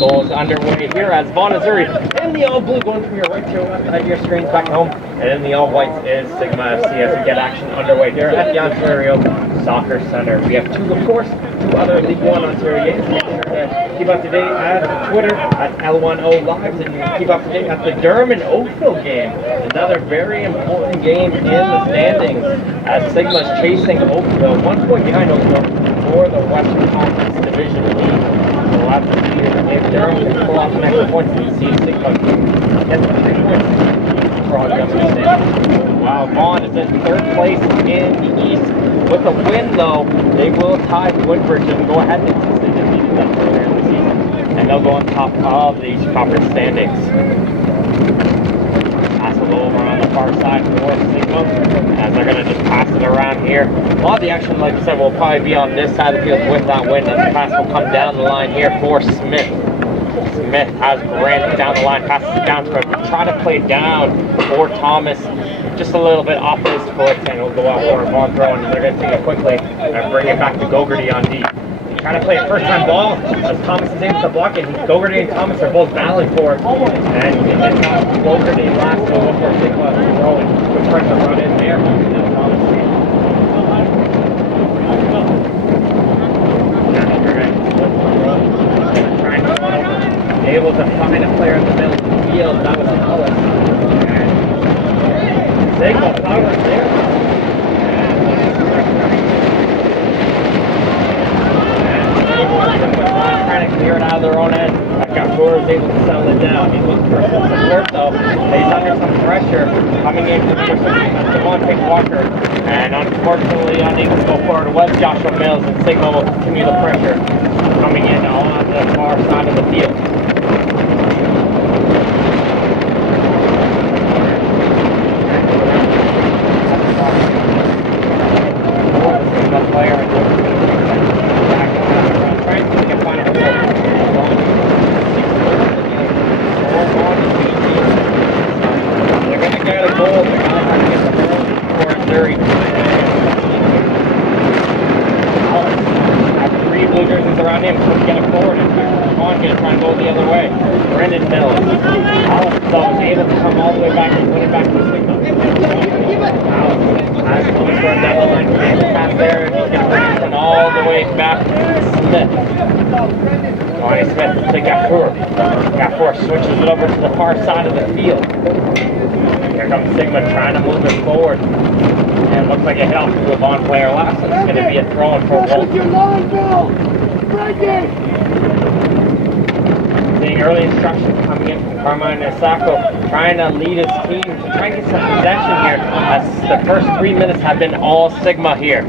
goals underway here as Vaughan Azzuri in the all blue going from your right to your left at your screens back home, and in the all whites is Sigma FC as we get action underway here at the Ontario Soccer Centre. We have two other League One Ontario games. Make sure to keep up to date at Twitter at L1OM Lives, and you can keep up to date at the Durham and Oakville game. Another very important game in the standings as Sigma's chasing Oakville, 1 point behind Oakville for the Western Conference Division lead. So we'll have to see if Durham can pull off some extra points and see Sigma get the 3 points for all the other standings. Wow, Vaughan is in third place in the East. With a win, though, they will tie Woodbridge and go ahead and since they defeated them earlier in the season. And they'll go on top of these conference standings. Pass it over on the far side for Sigma, as they're going to just pass it around here. A lot of the action, like I said, will probably be on this side of the field with that win, and the pass will come down the line here for Smith. Smith has Grant down the line, passes it down to him, try to play down for Thomas. Just a little bit off his foot, and it'll go out for a ball throw, and they're going to take it quickly and bring it back to Gogarty on D. Trying to play a first-time ball as Thomas is able to block it. Gogarty and Thomas are both battling for it, and it's not Gogarty last to look for Sigma throwing. Good pressure run in there. And Thomas able to find a player in the middle of the field. That was Hollis. Sigma power there. Trying to clear it out of their own end. Gafour is able to settle it down. He's looking for some support though. He's under some pressure. Coming in for Devontae Walker. And unfortunately unable to go forward. It was Joshua Mills, and Sigma will continue the pressure. Coming in on the far side of the field. Gafour switches it over to the far side of the field. Here comes Sigma trying to move it forward. And it looks like it hit off to a Vaughan player last, so it's going to be a throw-in for Wolf. Seeing early instructions coming in from Carmine Asako, trying to lead his team to try and get some possession here, as the first 3 minutes have been all Sigma here.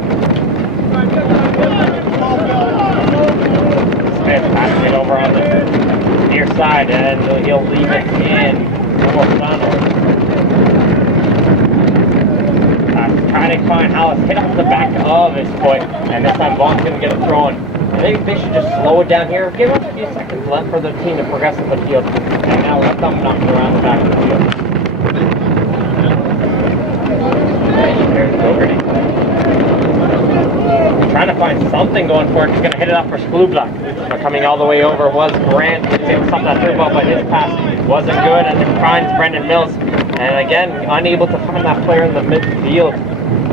Smith passing it over on the near side, and he'll leave it in for Donald. Trying to find Hollis, hit off the back of his foot, and this time Vaughan's going to get a throw in. I think they should just slow it down here, give them a few seconds left for the team to progress up the field, and now let them knock it around the back of the field. There's Gogarty. Trying to find something going for it. He's going to hit it up for Sklubla. But coming all the way over was Grant. He's able to stop that through ball, but his pass wasn't good, and it finds Brendan Mills. And again, unable to find that player in the midfield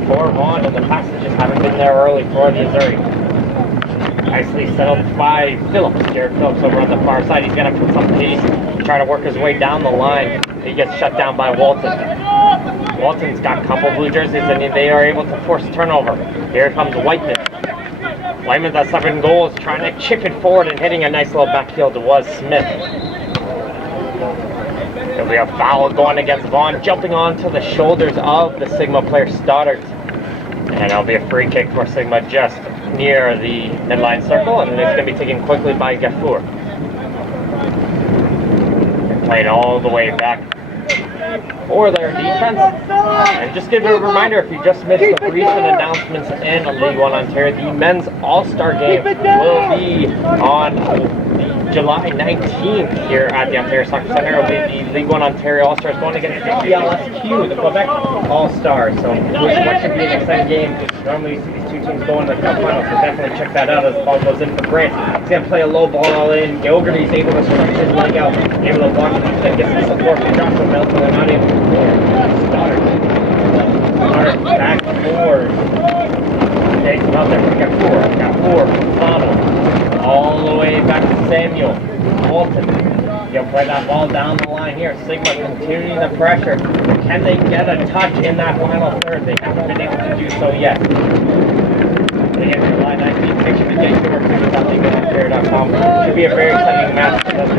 for Vaughan, and the passes just haven't been there early for the Azzuri. Nicely settled by Phillips. Jared Phillips over on the far side. He's going to put some pace to try to work his way down the line. He gets shut down by Walton. Walton's got a couple blue jerseys, and they are able to force a turnover. Here comes Whiteman. Whiteman's at 7 goals, trying to chip it forward and hitting a nice little backfield. It was Smith. There'll be a foul going against Vaughan, jumping onto the shoulders of the Sigma player Stoddard. And it'll be a free kick for Sigma just near the midline circle, and it's going to be taken quickly by Gafour. Played all the way back for their defense. And just give you a reminder, if you just missed the recent announcements in League One Ontario, the men's All-Star game will be on July 19th here at the Ontario Soccer Centre. It will be the League One Ontario All-Stars going against the PLSQ, the Quebec All-Stars. So what should be an exciting game. Normally you see these two teams going to the cup final, so definitely check that out as the ball goes in for Grant. He's going to play a low ball in. Gilgerty's able to stretch his leg out, able to block it, and get some support from Joshua Mills, but they're not able to score. Stoddard back forward. Takes him out there, we got four from Connell. All the way back to Samuel. Walton. He'll play that ball down the line here. Sigma continuing the pressure. Can they get a touch in that final third? They haven't been able to do so yet. Again, July 19th, make sure to get your www.leagueoffair.com. Should be a very exciting match for us. You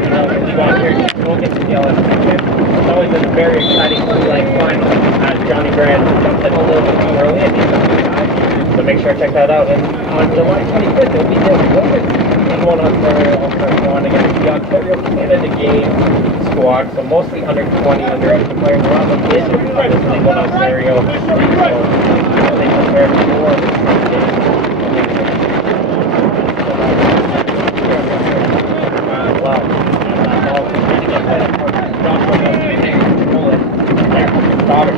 go on here, we'll get to the LS champion. It's always a very exciting two-leg final as Johnny Brand jumped in a little bit too early and he's up to 5. So make sure to check that out. And on July 25th, it'll be the women's L1OM All-Star against the Ontario Canada Game squad. So mostly under 20, under 18 players. A lot of them did play this League 1 Ontario. So they prepare for this game. Well, that ball is trying to get played up for Joshua Mills. Pull it. There comes Stoddard.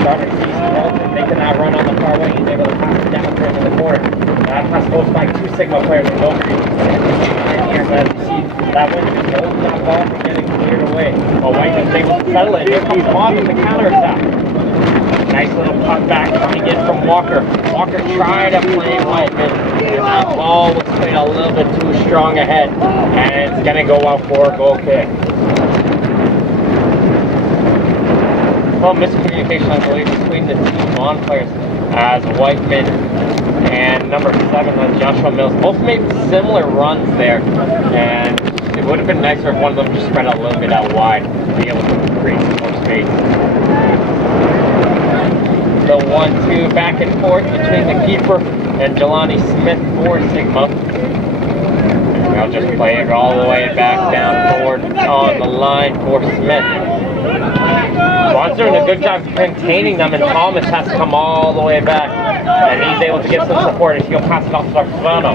Stoddard sees Walton making that run on the far wing. He's able to pass it down to him in the corner. That pass goes by two Sigma players from Gilgerty. Here, as you see, that wind just holds that ball from getting cleared away. Well, White is able to settle it. Here comes Vaughan with the counterattack. Nice little puck back coming in from Walker. Walker tried to play Whiteman, and that ball was played a little bit too strong ahead, and it's going to go out for a goal kick. Well, miscommunication, I believe, between the two Vaughan players as Whiteman and number 7, that's Joshua Mills. Both made similar runs there, and it would have been nicer if one of them just spread out a little bit out wide to be able to create some more space. The 1-2 back and forth between the keeper and Jelani Smith for Sigma. And they'll just play it all the way back down forward on the line for Smith. Vaughan's doing a good job containing them, and Thomas has to come all the way back. And he's able to get some support as he'll pass it off to Vano.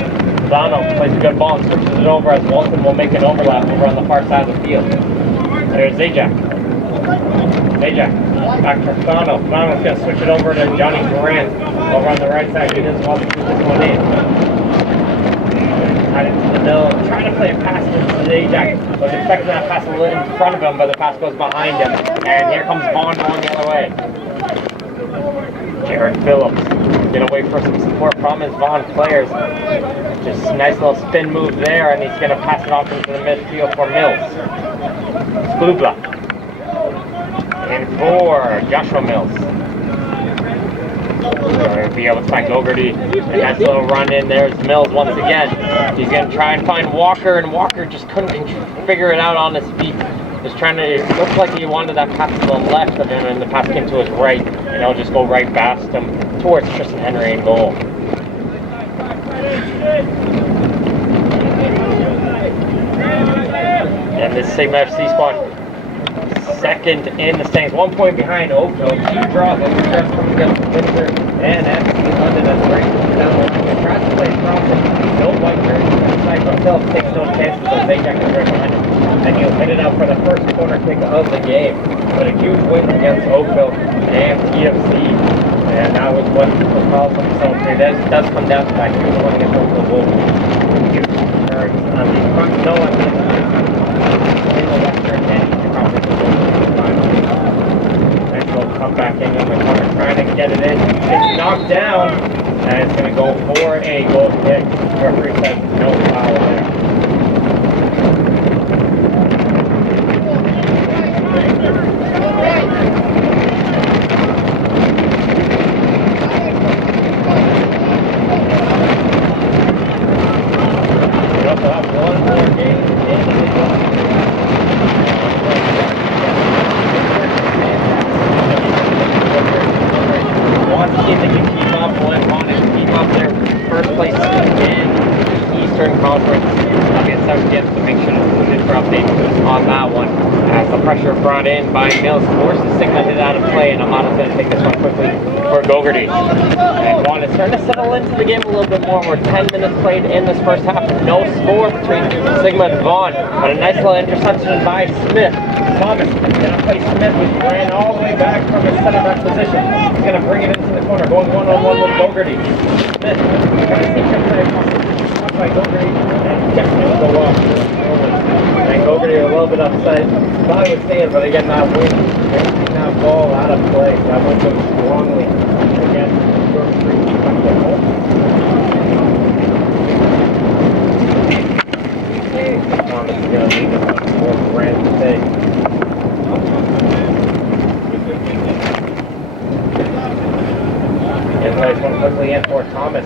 Vano plays a good ball and switches it over as Walton will make an overlap over on the far side of the field. There's Zajac. Zajac. Back to Fano. Fano's going to switch it over to Johnny Grant over on the right side. He doesn't want to put this one in. Tied it to the middle. Trying to play a pass to Zajac. Was expecting that pass a little in front of him, but the pass goes behind him. And here comes Vaughan going the other way. Jared Phillips. Going to wait for some support from his Vaughan players. Just a nice little spin move there, and he's going to pass it off into the midfield for Mills. Spubla. In for Joshua Mills. Going to be able to find Gilgerty. A nice little run in. There's Mills once again. He's going to try and find Walker, and Walker just couldn't figure it out on his feet. Just trying to, it looked like he wanted that pass to the left of him, and the pass came to his right, and he'll just go right past him towards Tristan Henry in goal. And this Sigma FC squad, second in the standings, 1 point behind Oakville. 2 draws. Those draws coming against Windsor and FC London as Ray comes down the line. Tries to play Crawford. No white jersey on the side, but Phillips takes no chances, so Zajac is right behind him. And he'll hit it out for the first corner kick of the game. But a huge win against Oakville and TFC. And that was what propels themselves here. This does come down to that huge win against Oakville Wolves. Huge turns on the front. No one in the Western end. Nice little comeback in on the corner, trying to get it in. It's knocked down, and it's going to go for a goal kick. Referee says no foul there. We also have I'll be at 7 p.m. to make sure to tune in for updates on that one. As the pressure brought in by Mills forces Sigma hit out of play, and Amato's going to take this one quickly for Gogarty. And Vaughan is starting to settle into the game a little bit more. We're 10 minutes played in this first half, and no score between Sigma and Vaughan. But a nice little interception by Smith. Thomas going to play Smith, who ran all the way back from his center back position. He's going to bring it into the corner, going one-on-one with Gogarty. Smith going to see him play across by Gogarty, and just going to go off. And Gogarty a little bit upset. Thought he was saying, but again, that win, taking that ball out of play. That went so strongly against your three. Thomas is going to lead us on 4 grand mistake. And plays one quickly in for Thomas.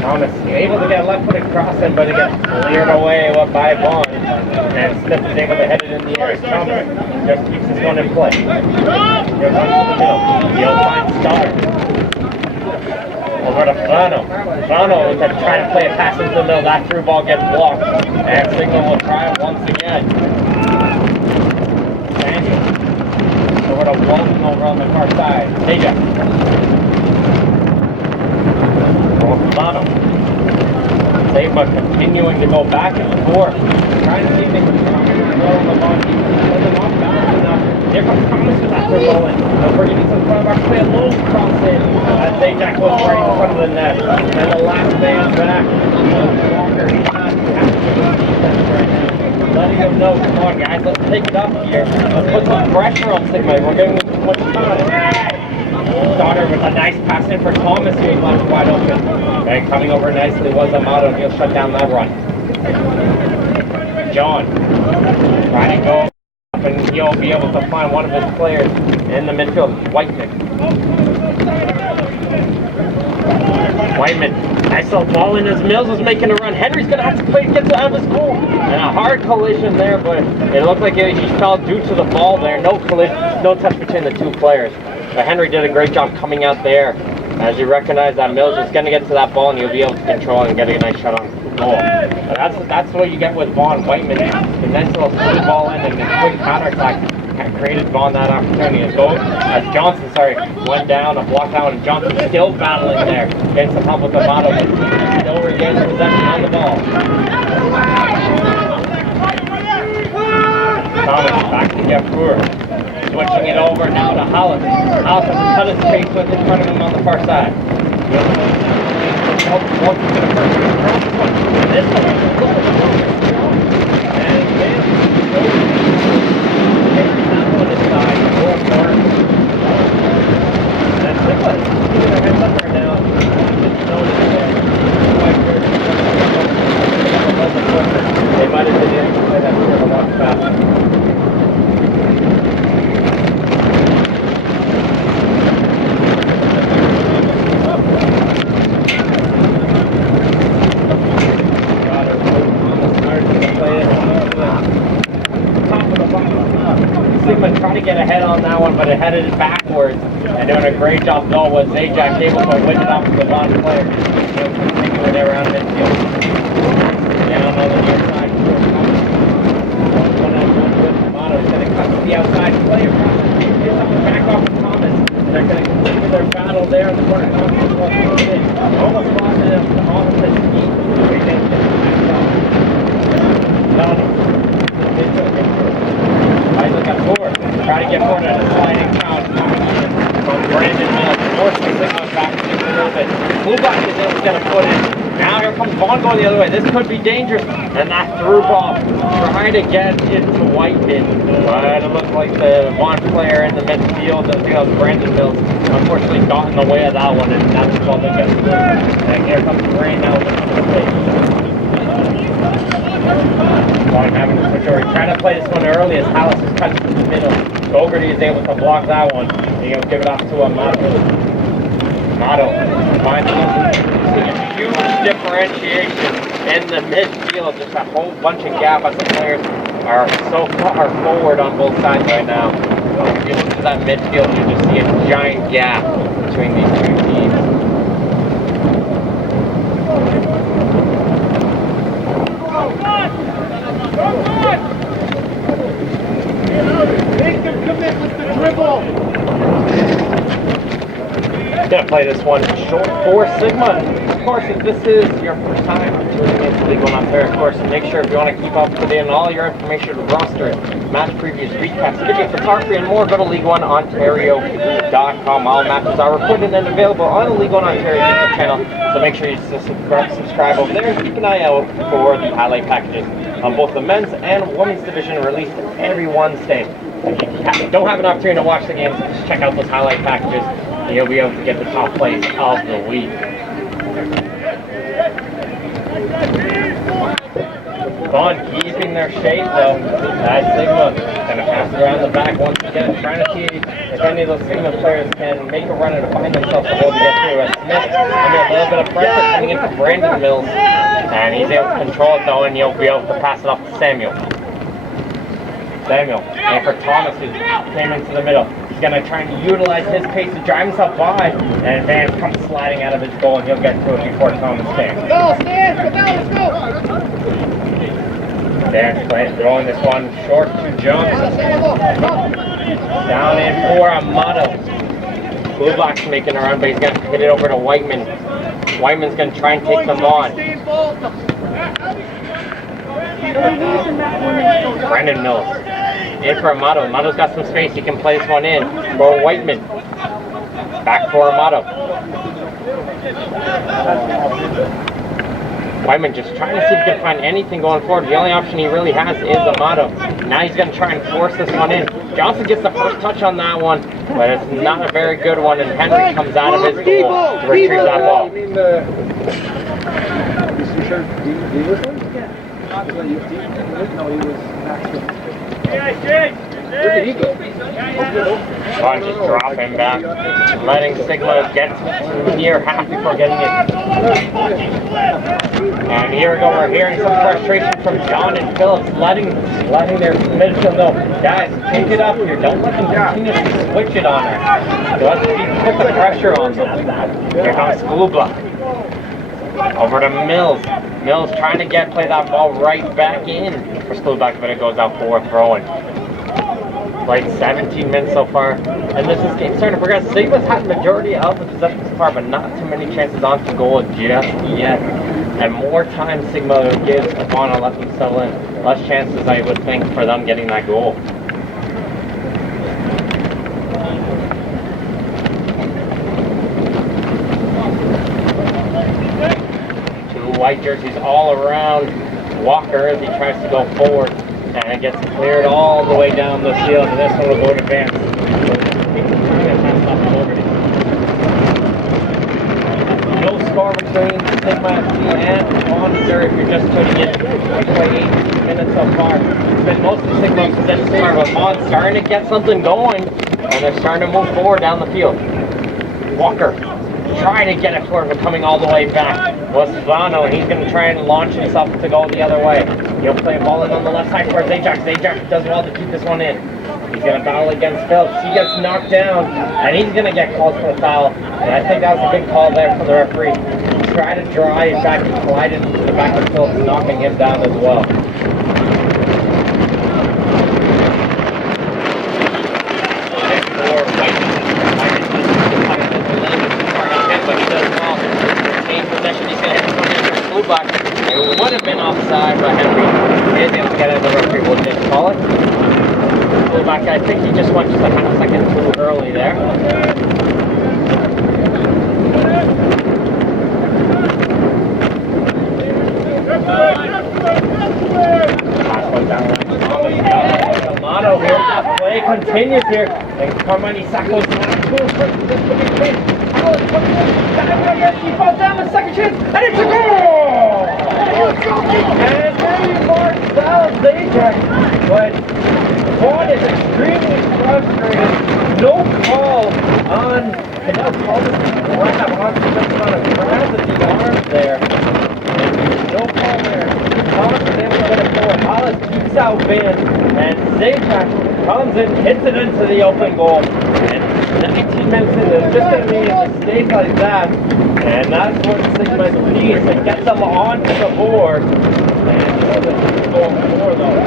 Thomas able to get a left-footed cross in, but it gets cleared away by Vaughan. And Smith is able to head it in the air. Thomas just keeps this one in play. Here comes to the middle. He'll find Star. Over to Flano. Flano is trying to play a pass into the middle. That through ball gets blocked. And Signal will try it once again. Daniel. Over to Walton over on the far side. Teja. Flano. Sigma continuing to go back and forth. Trying to see if they can throw the ball. But the ball bounces enough. Here comes Thomas with that through ball in. Don't forget he's in front of our play a low cross in. As Zajac goes right in front of the net. And the last man back. Walker. He's not defense right now. Letting him know, come on guys, let's take it up here. Let's put some pressure on Sigma. We're giving them too much time. Starter with a nice pass in for Thomas, who was left wide open. And coming over nicely was Amato, and he'll shut down that run. John trying to go up, and he'll be able to find one of his players in the midfield, Whiteman. Whiteman, nice little ball in as Mills was making a run. Henry's going to have to play to get out of his goal. And a hard collision there, but it looked like he fell due to the ball there. No collision, no touch between the two players. But Henry did a great job coming out there. As you recognize that Mills is going to get to that ball, and you'll be able to control and get a nice shot on goal. But that's what you get with Vaughan. Whiteman, a nice little smooth ball in and a quick counterattack created Vaughan that opportunity. As Johnson, went down and blocked out, and Johnson still battling there. Getting some help with the Amato, but still regaining possession on the ball. Thomas back to Jeffur. Switching it over now to Hollis. Hollis has a ton of space with in front of him on the far side. This they might have been able to play that field a lot faster. Sigma tried to get ahead on that one, but it headed backwards. And doing a great job though was Zajac able to win it off the Vaughan player. He'll continue it around midfield. Down on the near side. One-on-one with Amato. He's going to cut to the outside player. He's up the back off of Thomas. They're going to continue their battle there in the corner. Thomas almost lost it off of his feet. They think it's back off. Isaac got forward. Try to get forward at a sliding count from Brandon Mills. Forcing Sigma back just a little bit. Blue back is going to put it. Now here comes Vaughan going the other way. This could be dangerous. And that through ball trying to get into Whiteman. But it looks like the Vaughan player in the midfield, I think that was Brandon Mills, unfortunately got in the way of that one. And that's the ball that gets through. And here comes Brain now with the play. Vaughan having to switch over. Trying to play this one early as Hollis is cut to the middle. Gogarty is able to block that one. And he'll give it off to Amato. Amato finds a huge differentiation in the midfield. Just a whole bunch of gap as the players are so far forward on both sides right now. So if you look to that midfield, you just see a giant gap between these two teams. Gonna play this one short for Sigma. Of course, if this is your first time tuning into League One Ontario, of course, make sure if you want to keep up to date on all your information, rosters, match previews, recaps, video photography, and more, go to League1Ontario.com. All matches are recorded and available on the League One Ontario YouTube channel, so make sure you subscribe over there and keep an eye out for the highlight packages on both the men's and women's division released every Wednesday. If you don't have an opportunity to watch the games, just check out those highlight packages and you'll be able to get the top plays of the week. Vaughan keeping their shape though. That's Sigma gonna pass it around the back once again, trying to see if any of those Sigma players can make a run and find themselves a hole to get through. Smith under a little bit of pressure coming in from Brandon Mills, and he's able to control it though, and he'll be able to pass it off to Samuel. And for Thomas, who came into the middle. He's going to try and utilize his pace to drive himself by, and Van comes sliding out of his goal, and he'll get to it before Thomas can. Go, Stan! Come down, let's go! Dan's throwing this one short to Jones. Down in for Amato. Blue Black's making a run, but he's going to hit it over to Whiteman. Whiteman's going to try and take them on. Brendan Mills. In for Amato. Amato's got some space. He can play this one in for Whiteman. Back for Amato. Whiteman just trying to see if he can find anything going forward. The only option he really has is Amato. Now he's going to try and force this one in. Johnson gets the first touch on that one, but it's not a very good one, and Henry comes out of his goal to retrieve that ball. Vaughan just dropping back, letting Sigma get to near half before getting it. And here we go, we're hearing some frustration from John and Phillips, letting their midfield know, guys, pick it up here, don't let them continue to switch it on her. Let's put the pressure on them. Here comes Glubla. Over to Mills. Mills trying to play that ball right back in for Slubak, but it goes out for throwing. Played 17 minutes so far, and this is game starting to progress. Sigma's had the majority of the possession so far, but not too many chances on to goal just yet. And more time Sigma gives Vaughan to let them settle in, less chances I would think for them getting that goal. White jerseys all around Walker as he tries to go forward, and it gets cleared all the way down the field, and this one will go to Vance. No score between Sigma FC and Vaughan, Azzuri. If you're just tuning in, we play 8 minutes so far. It's been mostly Sigma possession so far, but Vaughan's starting to get something going, and they're starting to move forward down the field. Walker trying to get it forward, but coming all the way back was Vano, and he's going to try and launch himself to go the other way. He'll play a ball in on the left side for Zajac. Zajac does well to keep this one in. He's going to battle against Phillips. He gets knocked down, and he's going to get called for a foul. And I think that was a good call there from the referee. He tried to drive back and collided into the back of Phillips, knocking him down as well. It would have been offside, but Henry is able to get it. The referee will just call it. Fullback, I think he just went just a half second too early there. Last one down. Amato here. Play continues here. And Carmine Sacco's going to go first. This could be quick. He falls down the second chance, and it's a goal! And maybe Mark Styles Zajac, but Vaughan is extremely frustrated. No call on, and no call to grab onto just on a grab at the arm there. And no call there. Thomas is able to get it forward. Hollis keeps out Van, and Zajac comes in, hits it into the open goal. And 19 minutes in, there's just going to be a mistake like that, and that's what Sigma needs to get them onto the board. And this is going for though.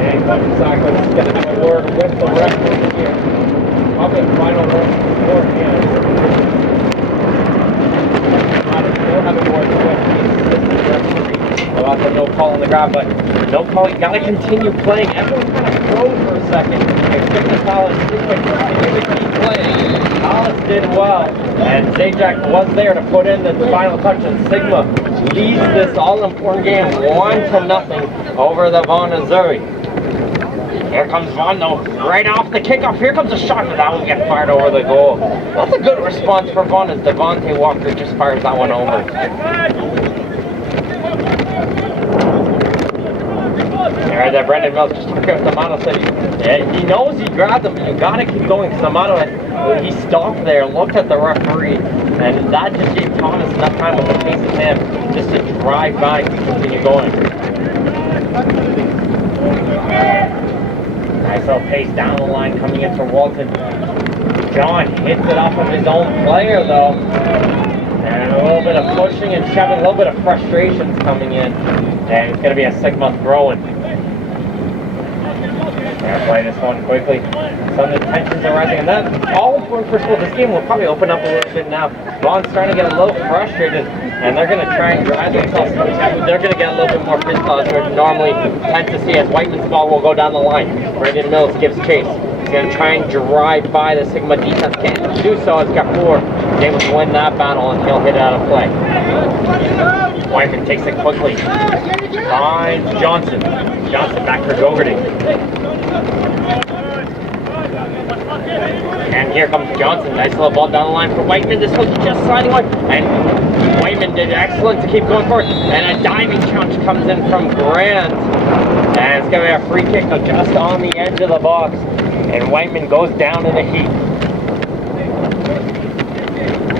And Coach Sacco is going to have a word with the referee here. Probably a final word beforehand. grab, but no call. You gotta continue playing. Everyone kind of froze for a second. Expect the Hollis to continue to keep playing. Hollis did well, and Zajac was there to put in the final touch, and Sigma leads this all-important game 1-0 over the Vaughan Azzuri. Here comes Vaughan though, right off the kickoff. Here comes a shot, but that one gets fired over the goal. That's a good response for Vaughan as Devontae Walker just fires that one over. There, that Brendan Mills just took out the model. Said he knows he grabbed him, but you gotta keep going because the model, he stopped there, looked at the referee, and that just gave Thomas enough time with the pace of him just to drive by and continue going. Nice little pace down the line coming in for Walton. John hits it off of his own player though. And a little bit of pushing and shoving, a little bit of frustrations coming in. And it's going to be a Sigma throw-in. They're playing this one quickly. Some of the tensions are rising, and that's all important for school. This game will probably open up a little bit now. Vaughn's starting to get a little frustrated, and they're going to try and drive themselves. They're going to get a little bit more physical as we normally tend to see as Whiteman's ball will go down the line. Brendan Mills gives chase. He's going to try and drive by the Sigma defense. Can't do so as Gafour is able to win that battle, and he'll hit it out of play. Whiteman takes it quickly. Finds Johnson. Johnson back for Gogarty. And here comes Johnson. Nice little ball down the line for Whiteman. This was just sliding away. And Whiteman did excellent to keep going forward. And a diving challenge comes in from Grant. And it's going to be a free kick just on the edge of the box. And Whiteman goes down in a heap.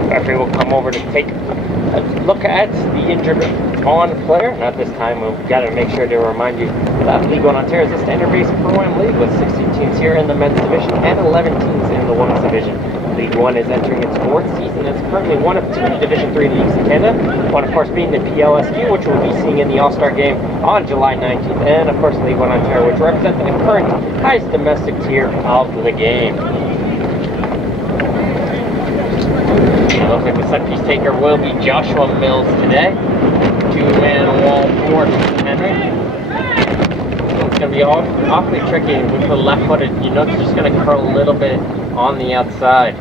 Referee will come over to take a look at the injured Vaughan player. And at this time, we've got to make sure to remind you that League 1 Ontario is a standard-based Pro-Am league with 16 teams here in the men's division and 11 teams in the women's division. League 1 is entering its 4th season. It's currently one of 2 Division 3 leagues in Canada. One, of course, being the PLSQ, which we'll be seeing in the All-Star game on July 19th. And, of course, League 1 Ontario, which represents the current highest domestic tier of the game. It looks like the set piece taker will be Joshua Mills today. 2-man wall for Henry. It's going to be awfully tricky with the left-footed. You know, it's just going to curl a little bit on the outside.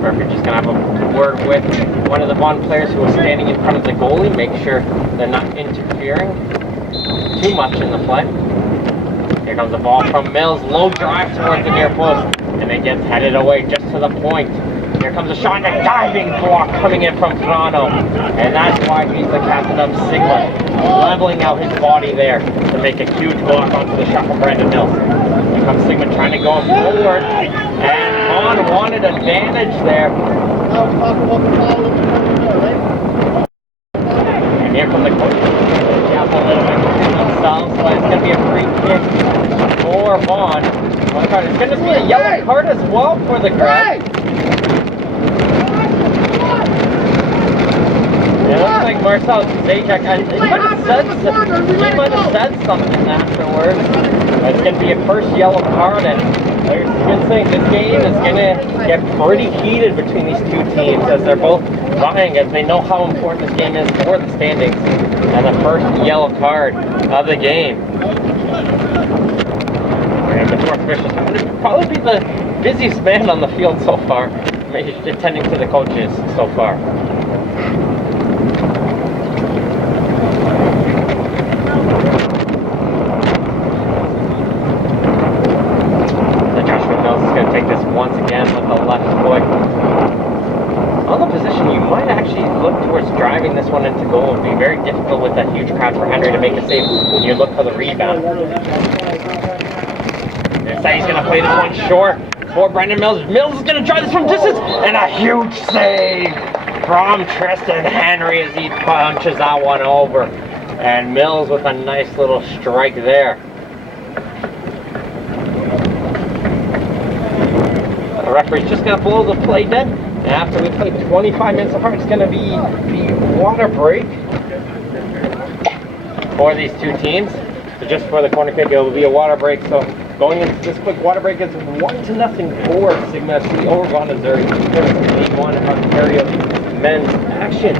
We're just going to have a word with one of the Vaughan players who is standing in front of the goalie. Make sure they're not interfering too much in the play. Here comes the ball from Mills. Low drive towards the near post. And it gets headed away just to the point. Here comes a shot and a diving block coming in from Toronto. And that's why he's the captain of Sigma. Leveling out his body there to make a huge block onto the shot from Brandon Mills. Here comes Sigma trying to go forward. And Vaughan wanted advantage there. And here comes the coach. Gap a little bit between themselves. So it's going to be a free kick for Vaughan. It's going to be a yellow card as well for the grab. It looks like Marcel Zajac, and he might have said something afterwards. It's going to be a first yellow card, and like I was saying, this game is going to get pretty heated between these two teams as they're both vying, as they know how important this game is for the standings, and the first yellow card of the game. And the fourth official is going to probably be the busiest man on the field so far, attending to the coaches so far. Joshua Mills is going to take this once again with the left foot. On the position, you might actually look towards driving this one into goal. It would be very difficult with that huge crowd for Henry to make a save when you look for the rebound. Instead, he's going to play this one short for Brendan Mills. Mills is going to try this from distance, and a huge save from Tristan Henry as he punches that one over. And Mills with a nice little strike there. The referee's just going to blow the play dead. And after we play 25 minutes apart, it's going to be the water break for these two teams. So just for the corner kick, it will be a water break. So going into this quick water break is 1-0 for Sigma FC over Vaughan Azzuri. League 1 Ontario men's action.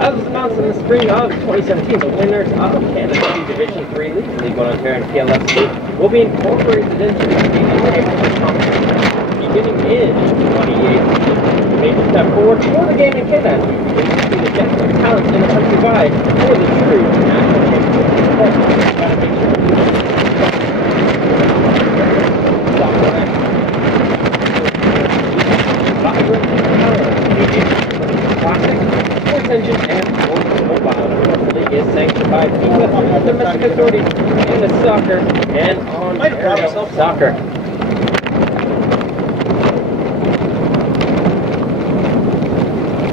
As was announced in the spring of 2017, the winners of Canada Division 3 League, League 1 Ontario and PLFC, will be incorporated into the PLA competition beginning in 2018. Make a step forward for the game in Canada as we begin to see the depth of talent in the country wide for the true national championship. Of course, we've got to make sure sports engine and sports mobile. The league is sanctioned by FIFA, the domestic authority in the soccer and Ontario soccer.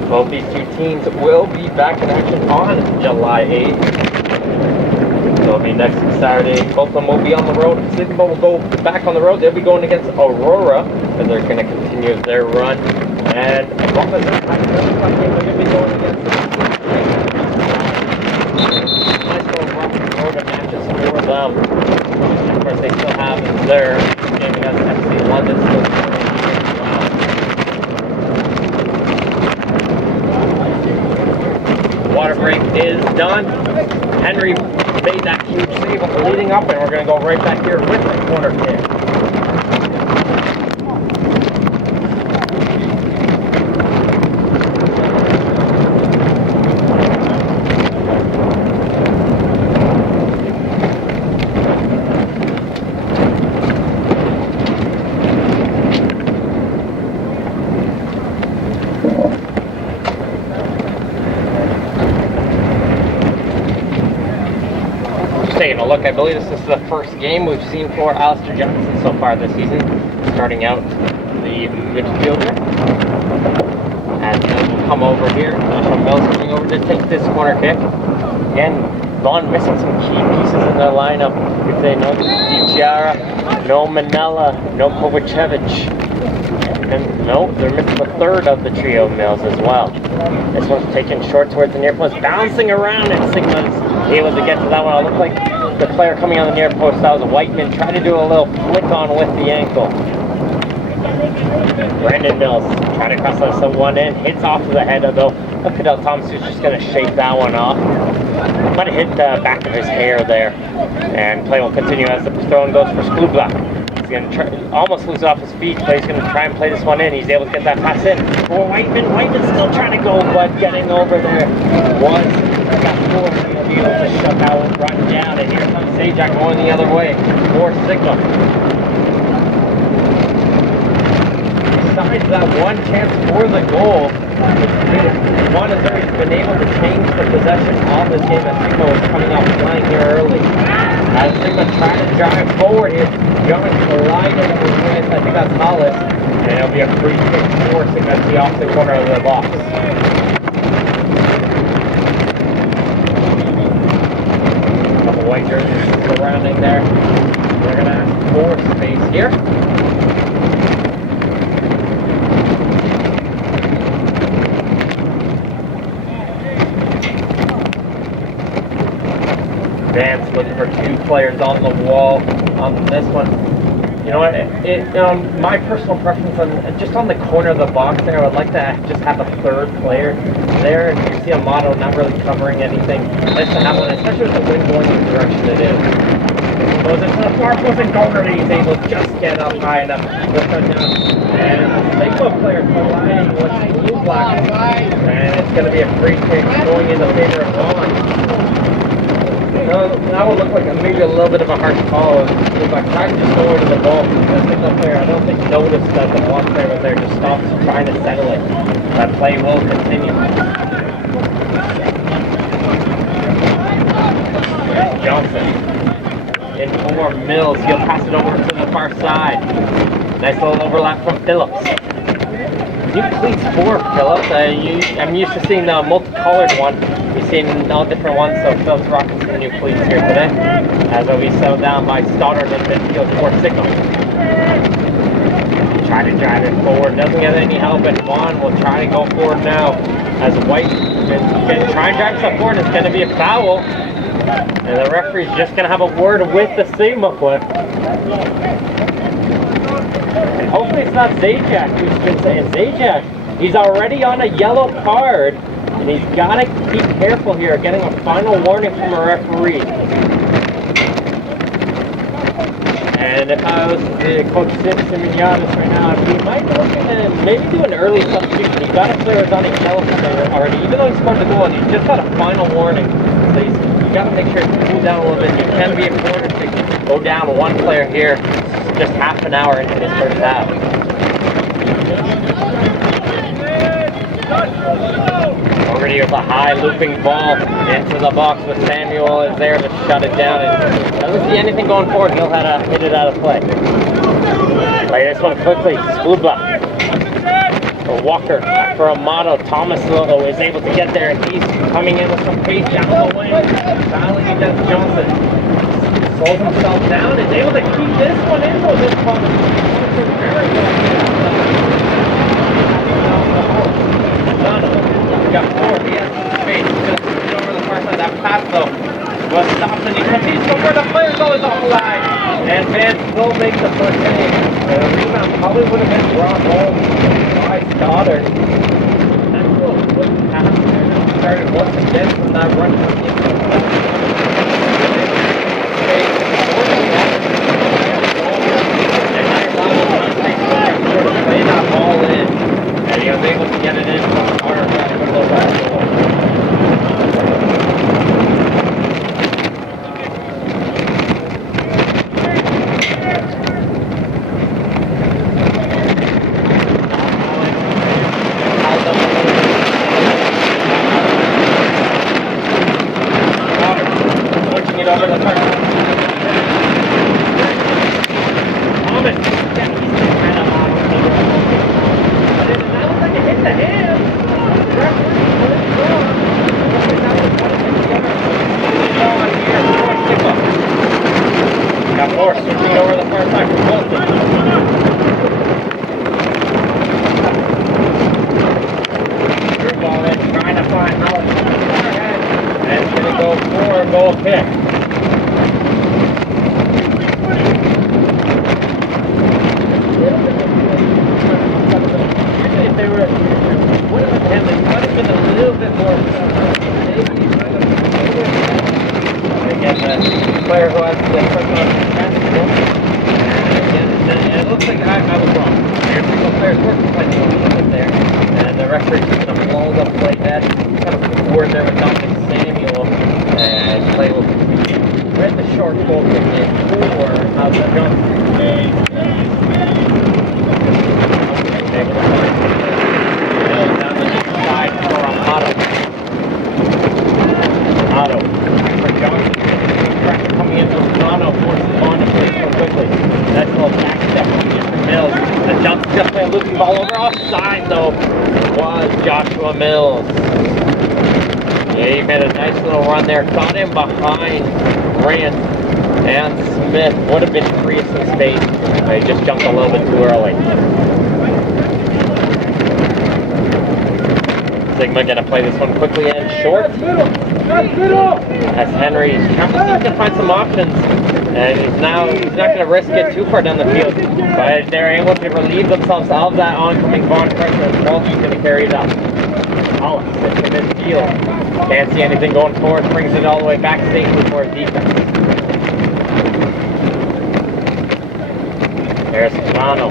Both these two teams will be back in action on July 8th. So it'll be next Saturday. Both of them will be on the road. Sigma will go back on the road. They'll be going against Aurora, and they're going to continue their run. And as long as they're going to be going against nice little rough road matches for them. Of course, they still have their game against FC London. Water break is done. Henry made that huge save leading up, and we're going to go right back here with the corner kick. Taking a look, I believe this is the first game we've seen for Alistair Johnson so far this season, starting out the midfielder. And then we'll come over here. National Mills coming over to take this corner kick. Again, Vaughan missing some key pieces in their lineup. If they know DiChiara, no Manella, no Kovacevic. And no, they're missing the third of the trio Mills as well. This one's taken short towards the near post, bouncing around, and Sigma's able to get to that one. It looked like the player coming on the near post, that was Whiteman, trying to do a little flick on with the ankle. Brandon Mills trying to cross that one in, hits off to the head of though. Cadell Thomas who's just going to shake that one off. Might have hit the back of his hair there. And play will continue as the throw goes for Sklubla. He's going to try, almost lose off his feet, but he's going to try and play this one in. He's able to get that pass in. For Whiteman, Whiteman's still trying to go, but getting over there was got four. He'll be able to shut that one run down. And here comes Zajac going the other way for Sigma. Besides that one chance for the goal, Vaughan Azzuri has been able to change the possession of this game as Sigma was coming out flying here early. As Sigma trying to drive forward here, Young sliding with, I think that's Hollis, and it'll be a free kick for Sigma at the opposite corner of the box. A couple white jerseys surrounding there. We're going to ask for space here. Vance looking for two players on the wall on this one. You know what? My personal preference on just on the corner of the box there, I would like to just have a third player there. And you see a Motto not really covering anything. Nice to have one, especially with the wind going in the direction it is. So it's a far post and Gogarty is able to just get up high enough to put down. And the Sigma player colliding with Blue Black. And it's going to be a free kick going in the favor of Vaughan. That would look like maybe a little bit of a harsh call. If I tried to just go into the ball, the Sigma player, I don't think noticed that the Vaughan player was there, just stopped trying to settle it. That play will continue. There's Johnson. In for Mills, he'll pass it over to the far side. Nice little overlap from Phillips. New cleats for Phillips. I'm used to seeing the multicolored one. We've seen all different ones, so Phillips rocking some new cleats here today. As will be settled down by Stoddard in midfield for Sigma. Try to drive it forward, doesn't get any help, and Vaughan will try to go forward now. As White is going to try and drive stuff forward, it's going to be a foul. And the referee's just going to have a word with the Sigma player. And hopefully it's not Zajac who's been saying Zajac. He's already on a yellow card And he's got to be careful here, getting a final warning from a referee. And if I was Coach Simoniadis right now, he might be looking to maybe do an early substitution. He's got a player who's on a yellow card already, even though he scored the goal, and he's just got a final warning. So you got to make sure to cool down a little bit. You can be afforded to go down one player here just half an hour into this first half. Already with a high looping ball into the box, but Samuel is there to shut it down. And doesn't see anything going forward. He'll have to hit it out of play. Play this one quickly. Sklubla. For Walker. For Amato. Thomas is able to get there, and he's coming in with some pace down the wing. Battling against Johnson. Slows himself down. Is able to keep this one in though. This one is very good. He got four. He has some space. He's going to put it over the far side. That pass, though, was stopped, and he continues to go where the player goes off the line. And Vance still makes the first save. The rebound probably would have been brought home by Stoddard. That's a little quick pass there. Started once again from that run from the play that ball in. And he was able to get it in from the corner back to the basketball. Pushing it over the target. Thomas. Hit the hand. Got more switching over the far side for Bolton. Good ball in, trying to find how it's far ahead. And it's going to go for a goal kick. If they were, would have been him, they might have been a little bit more. Again, the player who has the first on and it looks like I was wrong. There's single players working quite a little bit there. And the referee just kind of blows up play that. Kind of forward there with Dominic Samuel. And play will continue. Read the short goal kick in for Alpha Johnson. Down the deep side for Amato. Amato for Johnson. Pressure coming into Amato, forces Vaughan to play so quickly. Nice little back step coming in from Mills. And Johnson just playing a looping ball over offside though was Joshua Mills. Yeah, he made a nice little run there. Got him behind Grant and Smith. Would have been free of some space. But he just jumped a little bit too early. Sigma gonna play this one quickly and short. As Henry is trying to find some options, and he's not gonna risk it too far down the field. But they're able to relieve themselves of that oncoming Vaughan pressure, and Walton's gonna carry it up. Hollis sits in midfield. Can't see anything going forward, brings it all the way back safely for his defense. There's Milano.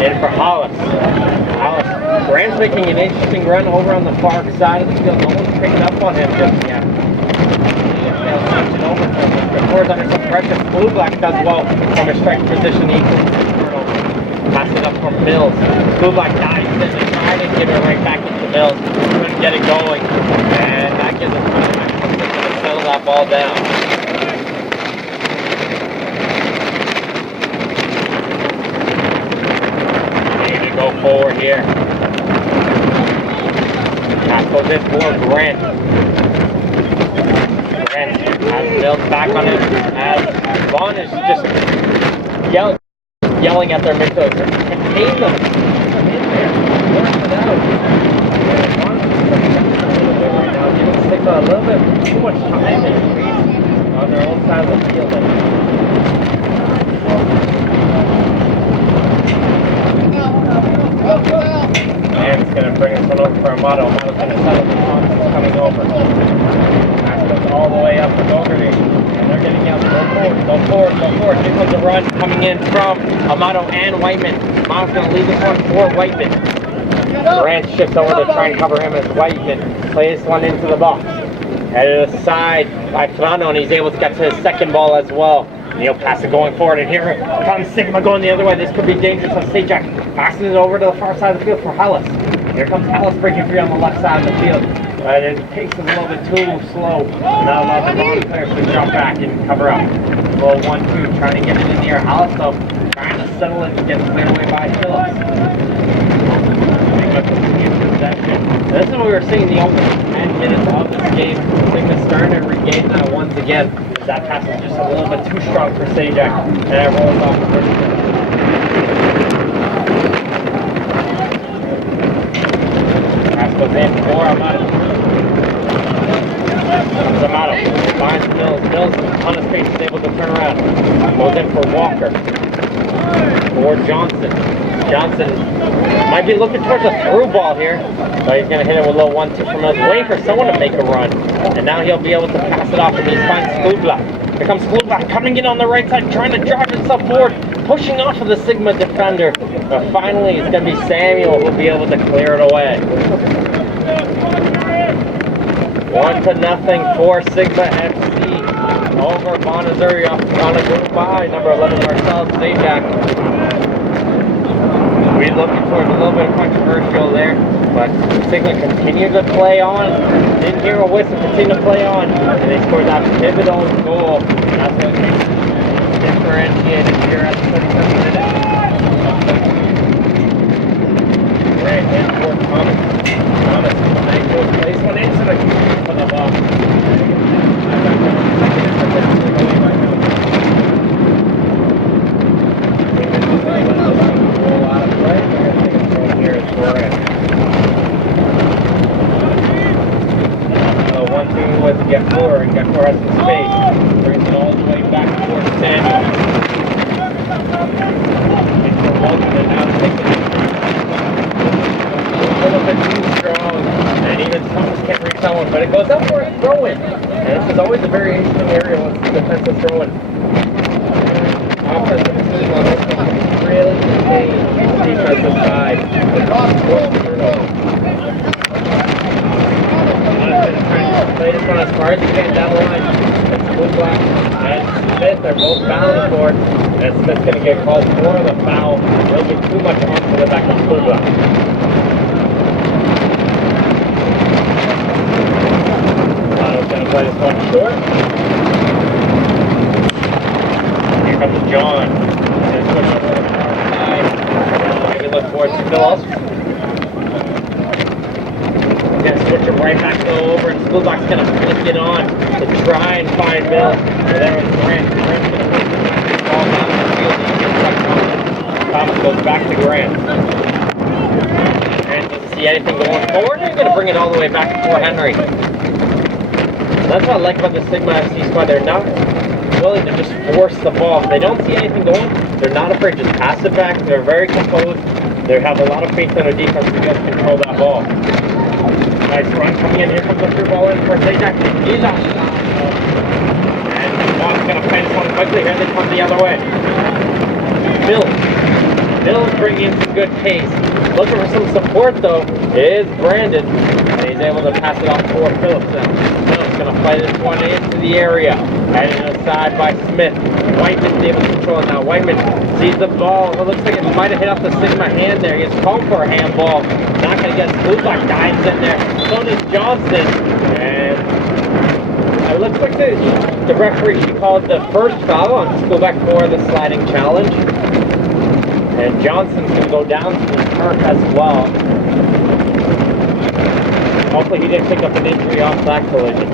In for Hollis. Grant's making an interesting run over on the far side of the field. No one's picked up on him just yet. They'll switch it over for him. The court's under some pressure. Blue Black does well from a strike position. He pass it up from Mills. Blue Black dives in. They try to get it right back into Mills. Couldn't get it going. And that gives us time to settle that ball down. Go forward here. Tackle this for Grant. Grant has Mills back on him as Vaughan is just yelling at their midfielders. Contain them. Come in there. Work it out. Vaughan is right now. Giving Sigma a little bit too much time and space on their own side of the field. And it's going going to bring this one over for Amato. Amato's going to settle the Johnson's coming over. Pass goes all the way up to Doherty. And they're getting out. Go forward, go forward, go forward. Here comes a run coming in from Amato and Whiteman. Amato's going to leave this one for Whiteman. Grant shifts over to try and cover him as Whiteman plays this one into the box. Headed aside by Frano, and he's able to get to his second ball as well. And he'll pass it going forward, and here comes Sigma going the other way. This could be dangerous on Sajak. Passes it over to the far side of the field for Hallis. Here comes Hallis breaking free on the left side of the field. But his pace is a little bit too slow. Not allow the Vaughan players to drop back and cover up. Low 1-2, trying to get it in the air. Hallis, though, trying to settle it and get it cleared away by Phillips. Sigma continues possession. This is what we were seeing in the opening 10 minutes of this game. Sigma starting to regain that once again. That pass is just a little bit too strong for Sajak, and it rolls off the first pitch. Pass goes in for Amato. Comes Amato, finds Mills. Mills on his face is able to turn around. Goes in for Walker. For Johnson. Johnson might be looking towards a through ball here, but he's going to hit it with a little 1-2 from us, waiting for someone to make a run. And now he'll be able to pass it off, and he finds Sklubla. Here comes Sklubla coming in on the right side, trying to drive himself forward, pushing off of the Sigma defender. But finally, it's going to be Samuel who'll be able to clear it away. 1-0 for Sigma FC over Vaughan Azzuri on a group by number 11 Marcel Sajak. We're looking for a little bit of controversial there, but Sigma continued to play on. Didn't hear a whistle, continued to play on, and they scored that pivotal goal. That's what makes it differentiated here at the 37th minute. Great hit for Thomas. Thomas, nice goal, plays one into the ball. Gakor, and Gakor has some space. Brings it all the way back towards Samuel. It's for Walton, and now taking it. A little bit too strong, and even Thomas can't reach that one, but it goes up for a throw-in. And this is always a very interesting area once the defensive throw-in. Offensive decision on this one can really contain the defensive side. The cost for turnover. Play this one as far as you can down the line. It's Sklubla and Smith are both fouling for it. And Smith's going to get called for the foul. There'll be too much onto the back of Sklubla. Lotto's going to play this one short. Here comes John. And switch over to the far side. Maybe look towards Phillips. Gonna switch it right back over, and Sklubla's gonna flick it on to try and find Mills. And there was Grant. Grant's gonna put the ball down the field. Thomas goes back to Grant. Grant doesn't see anything going forward. They're gonna bring it all the way back for Henry. That's what I like about the Sigma FC squad. They're not willing to just force the ball. If they don't see anything going, they're not afraid to just pass it back. They're very composed. They have a lot of faith in their defense to be able to control that ball. Nice run coming in. Here comes the through ball in for Sajak. He's out. And Vaughan's going to play this one quickly. Here they come the other way. Mills bringing in some good pace. Looking for some support though is Brandon. And he's able to pass it off for Phillipson. Mills going to play this one into the area. Heading aside by Smith. Whiteman's able to control it now. Whiteman sees the ball. It looks like it might have hit off the Sigma hand there. He's called for a handball. Not going to get Sklubla. Dives in there. So does Johnson. And it looks like the referee, she called the first foul on Sklubla for the sliding challenge. And Johnson's going to go down to the turf as well. Hopefully he didn't pick up an injury off that collision.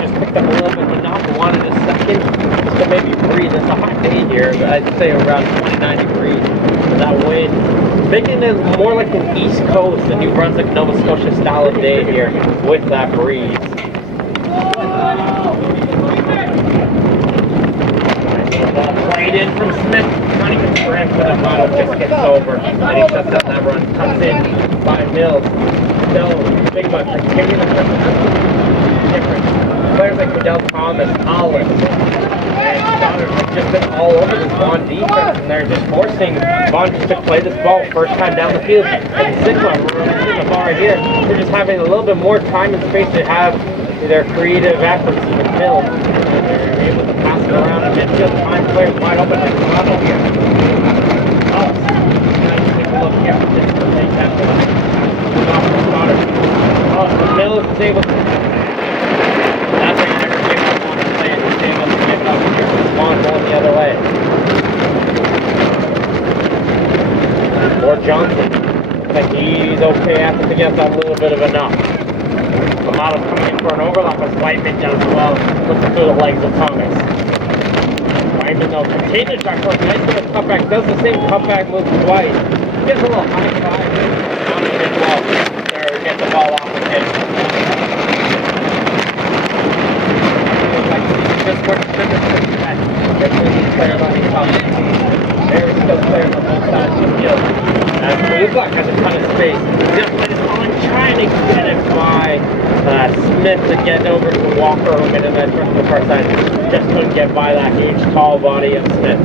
Just picked up a little bit, but not wanted a second. Just to maybe breathe. It's a hot day here, but I'd say around 29 degrees. And that wind, making it more like an East Coast, the New Brunswick, Nova Scotia style of day here with that breeze. Nice little ball played in from Smith. trying to get frantic, but the model just gets over. And he shuts down that run. Comes in by Mills. Still, Sigma continuing to push different. Players like Fidel Thomas, Hollis, and Stoddard have just been all over this Vaughan defense, and they're just forcing Vaughan just to play this ball first time down the field. And Sigma, releasing the bar here, they're just having a little bit more time and space to have their creative efforts with Mills. They're able to pass it around in midfield, find players wide open and level here. Oh, take a look here. This is the thing that off the Stoddard. Oh, Mills is able to. That's what you're never give up on the play. He's able to give it up here. Vaughan going the other way. Or Johnson. Looks like he's okay after to get a little bit of enough. Amato coming in for an overlap as Whiteman does well. Puts it through the legs of Thomas. Whiteman though continues to try for a nice little cutback. Does the same cutback move twice. Gives a little high five. Down the mid wall. There, get the ball off the pitch. Just where the trigger puts at. There's these players on these top teams. There's still players on both sides of the field. And Blue-Black has a ton of space. Just on trying to get it by Smith to get over to Walker who made a nice run to the far side. Just couldn't get by that huge tall body of Smith.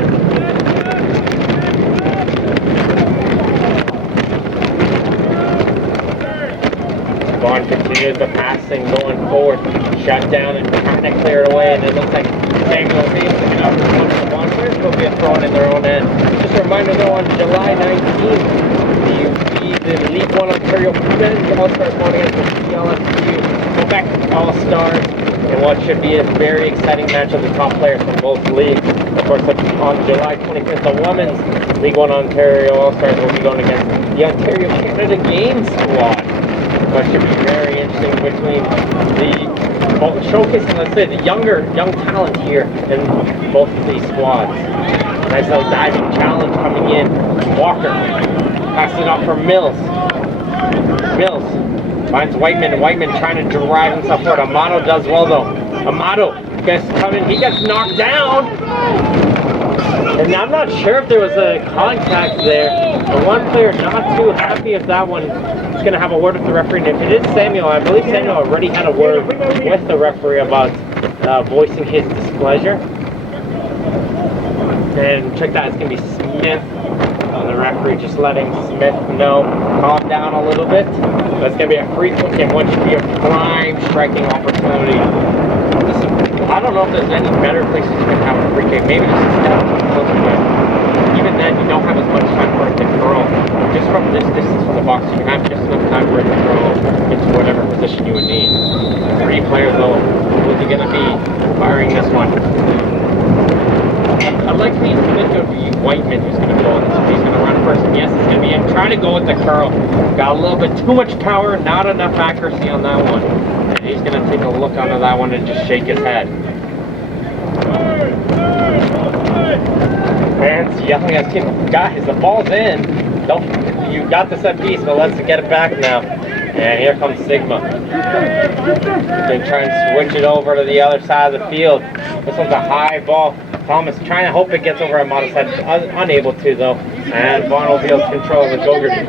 Vaughan continues the passing going forward. Shut down and trying to clear it away, and it looks like Samuel Reeves is going to one of the Vaughan players will be thrown in their own end. Just a reminder though, on July 19th, the League One Ontario Men's All-Stars won against the CLSU Quebec All-Stars in what should be a very exciting match of the top players from both leagues. Of course, on July 25th, the Women's League One Ontario All-Stars will be going against the Ontario Canada Games squad. What should be very interesting between showcasing, let's say, the young talent here in both of these squads. Nice little diving challenge coming in. Walker passes it off for Mills. Mills finds Whiteman. Whiteman trying to drive himself forward. Amato does well though. Amato gets coming. He gets knocked down. And I'm not sure if there was a contact there. The one player not too happy if that one is going to have a word with the referee. And if it is Samuel, I believe Samuel already had a word with the referee about voicing his displeasure. And check that, it's going to be Smith. The referee just letting Smith know, calm down a little bit. That's going to be a free kick and what should be a prime striking opportunity. I don't know if there's any better places you can have a free kick. Maybe just step closer, but even then you don't have as much time for it to throw. Just from this distance from the box, you have just enough time for it to throw into whatever position you would need. 3 players though, who's he going to be firing this one? I'd like to be Smith to be Whiteman who's going to go in this. He's going to run first, and yes, he's going to be in. Trying to go with the curl. Got a little bit too much power, not enough accuracy on that one. And he's going to take a look onto that one and just shake his head. Fans yelling at him, guys, the ball's in. You got the set piece, but let's get it back now. And here comes Sigma. They try and switch it over to the other side of the field. This one's a high ball. Thomas trying to hope it gets over Amato's head, unable to though. And Vaughan will be able to control it with Gogarty.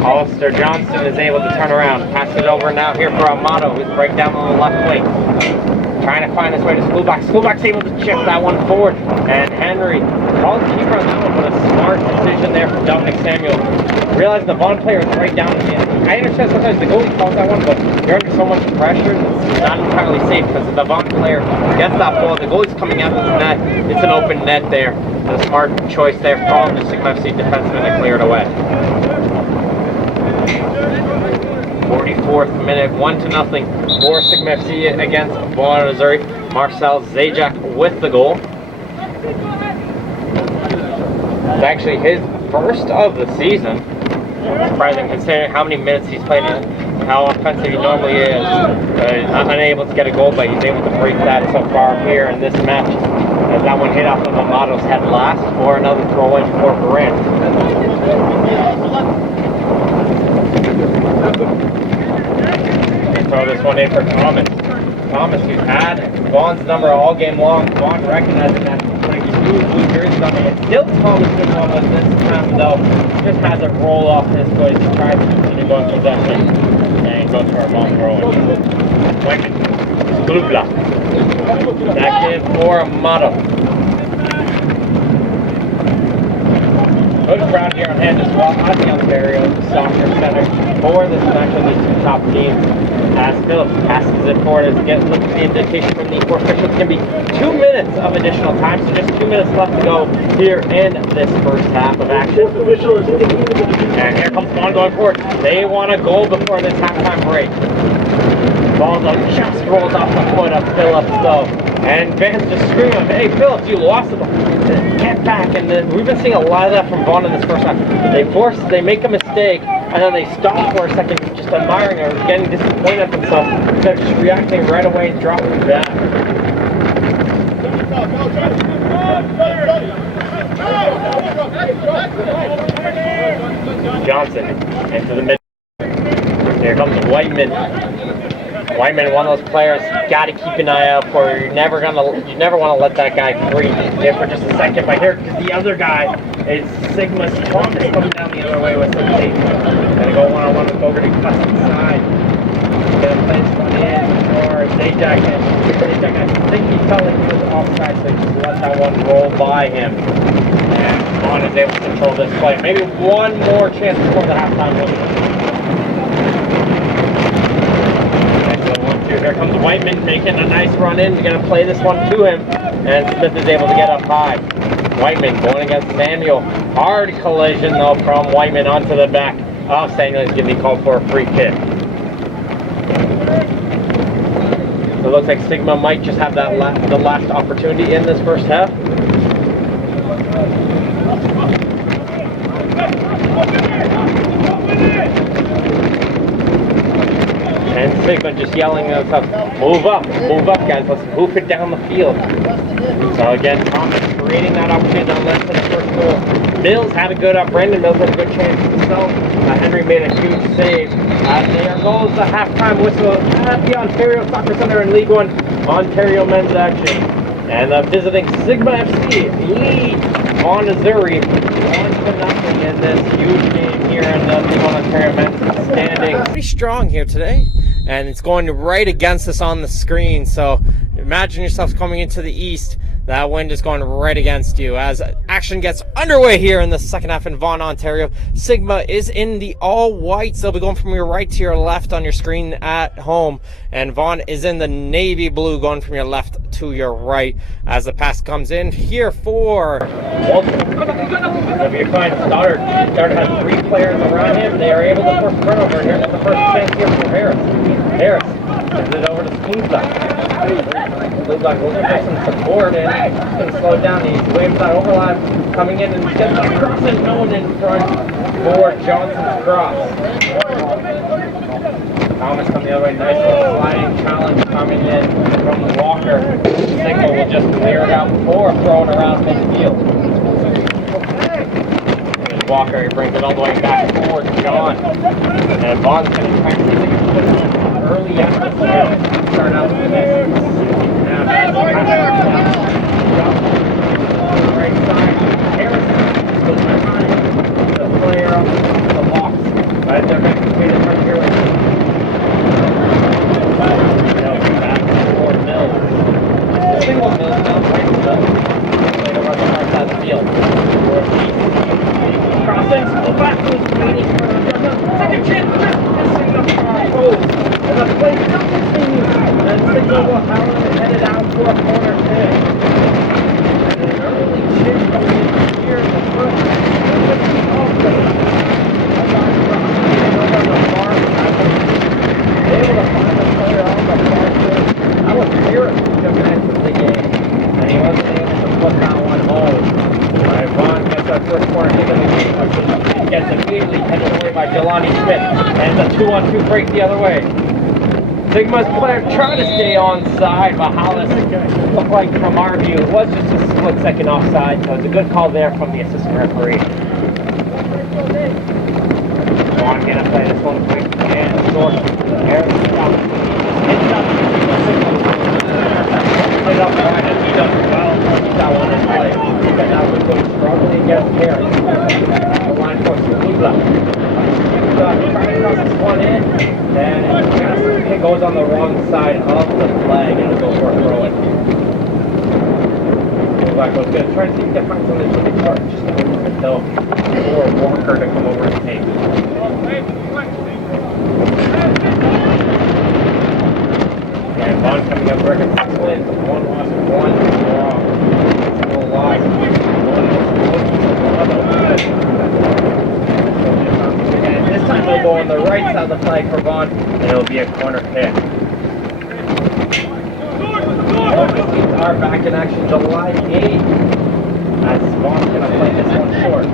Hollister Johnson is able to turn around. Pass it over now here for Amato, who's right down on the left wing. Trying to find his way to Schoolback. Schoolback's able to chip that one forward. And Henry calls the keeper on that one, but a smart decision there from Dominic Samuel. Realize the Vaughan player is right down in the end. I understand sometimes the goalie calls that one, but you're under so much pressure, it's not entirely safe because if the Vaughan player gets that ball, the goalie's coming out of the net, it's an open net there. A smart choice there from the Sigma FC defenseman to clear it away. 44th minute, 1-0 for Sigma FC against Vaughan, Azzuri. Marcel Zajac with the goal. It's actually his first of the season. Surprising considering how many minutes he's played in, how offensive he normally is. Unable to get a goal, but he's able to break that so far here in this match. As that one hit off of Amato's head last, or another throw in for Grant. Throw this one in for Thomas. Thomas, who's had Vaughn's number all game long. Vaughan recognizing that, putting his blue jerseys on it. Still Thomas good one, but this time though, just has it roll off his foot. He tries to continue going possession. And he goes for a ball throw. Wayman, blue block. Back in for a model. Good crowd here on hand as well at the Ontario Soccer Center for this match of these two top teams. As Phillips passes it forward as he looks at the indication from the four officials. It's going to be 2 minutes of additional time, so just 2 minutes left to go here in this first half of action. And here comes Vaughan going forward. They want a goal before this halftime break. Ball just rolls off the foot of Phillips though. And Van's just screaming, hey Phillips, you lost the ball. Get back. And then we've been seeing a lot of that from Vaughan in this first half. They make a mistake, and then they stop for a second, just admiring or getting disappointed at themselves instead of just reacting right away and dropping back. Johnson into the mid. Here comes Whiteman. Whiteman, one of those players you got to keep an eye out for. You never want to let that guy free here for just a second. But here, because the other guy is Sigma's Thomas coming down the other way with some tape. Gonna go one-on-one with Fogarty, cuts inside. Gonna play this one in for Zajac. Zajac, I think he felt like he was offside, so he just let that one roll by him. And Vaughan is able to control this play. Maybe one more chance before the halftime whistle. Here comes Whiteman making a nice run in. He's going to play this one to him. And Smith is able to get up high. Whiteman going against Samuel. Hard collision though from Whiteman onto the back of Samuel. He's going to be called for a free kick. So it looks like Sigma might just have that the last opportunity in this first half. And Sigma just yelling at us, move up guys, let's move it down the field. So again, Thomas creating that opportunity on left for the first goal. Mills had a good Brandon Mills had a good chance himself. Henry made a huge save. There goes the halftime whistle at the Ontario Soccer Center in League One Ontario men's action. And the visiting Sigma FC lead on Azzuri 1-0 in this huge game here in the League One Ontario men's standings. Pretty strong here today. And it's going right against us on the screen. So imagine yourself coming into the east. That wind is going right against you as action gets underway here in the second half in Vaughan, Ontario. Sigma is in the all whites. They'll be going from your right to your left on your screen at home. And Vaughan is in the navy blue going from your left to your right as the pass comes in here for Walton. It'll be a fine Stoddard. Stoddard has 3 players around him. They are able to force turnover. Here's the first chance here for Harris. Harris sends it over to Spoonblock. Spoonblock looking for some support and he's going to slow it down. He waves that overlap coming in and gets the cross and no one in front for Johnson's cross. Thomas coming the other way, nice little sliding challenge coming in from Walker. Sigma will just clear it out before throwing around midfield. Walker, he brings it all the way back forward to John. And Vaughan's going to try to put early atmosphere. Start out with this. Now, right side. Harrison goes behind the player up the box. But they're going to complete it right here. Back for Mills. Single Mills down right side. Played over on the right side of the field. Crossing, go back to his waiting for the second chance. Missing the far post. And the play still continues. And Sigma will headed out for a corner kick. And an early chip coming in here in the first. Able to find the player on the far post. That was Harris who defended the game. And he wasn't able to put that one home. Alright, Vaughan gets that first corner kick of the game. Gets immediately headed away by Jelani Smith. And the 2-on-2 break the other way. Sigma's player trying to stay onside, but Hollis looked like from our view it was just a split second offside, so it's a good call there from the assistant referee. Vaughan gonna play this one quick and short. Harris hits up. one in, then it goes on the wrong side of the flag and it'll go for a throw in. Black was good. Try to see if you can find something to the chart just until for Walker to come over and take. And Vaughan coming up very successfully. It's 1 loss, 1 draw. It's a loss. And this time they'll go on the right side of the flag for Vaughan, and it'll be a corner kick. Both the teams are back in action July 8th. As Vaughan's going to play this one short.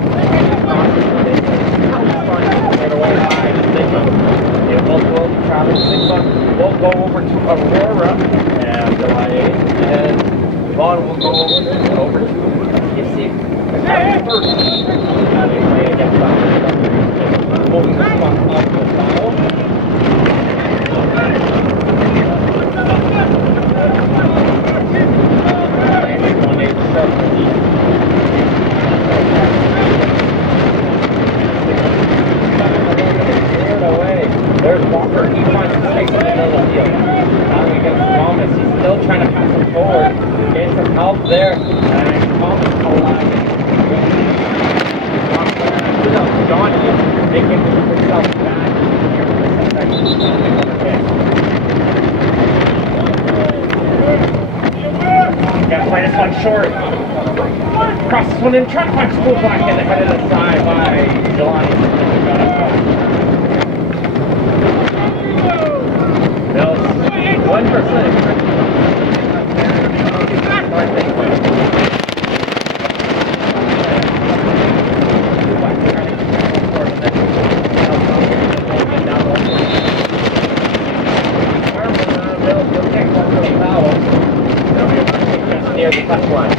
It will go to Travis Sigma. We'll go over to Aurora July 8th. And Vaughan will go over to Kissy. First. They play against the moving the puck off the foul. There's Walker, he finds space in the middle of the field. Now against Thomas, he's still trying to pass him forward. Getting some help there. And Thomas allowing it. Johnny making himself back. Gotta play this one short. Cross this one in, trying to find school back in the head of the side by Jelani. Mills, 1%. Near the touch line.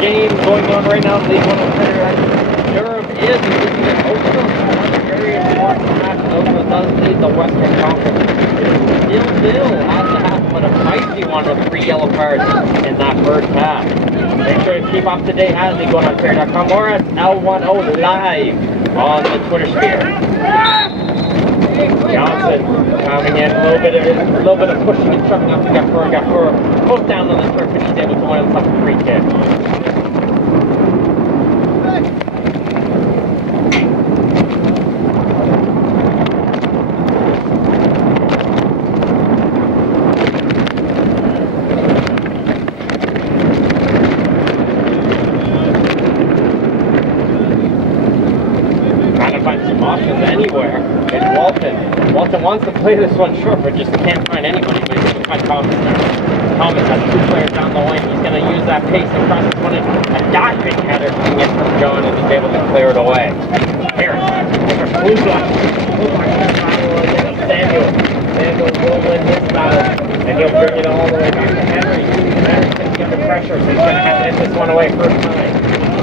Game going on right now in League 1 Europe is looking at Oakland. Various sports match. Oakland does lead the Western Conference. It is still at the half, but a feisty one with 3 yellow cards in that first half. Make sure to keep up to date at League1Ontario.com or at L1OM live on the Twitter sphere. Johnson coming in a little bit of pushing and shoving up to Gaffur. Both down on the turf, but she's able to win himself a free kick. Walton wants to play this one short, but just can't find anybody. But he's going to find Thomas there. Thomas has 2 players down the lane. He's going to use that pace and cross this one in. A diving header coming in from John, and he's able to clear it away. Harris, blue block this battle against Samuel. Samuel will win this battle, and he'll bring it all the way back to Henry. Henry's going to be under pressure, so he's going to have to hit this one away first time.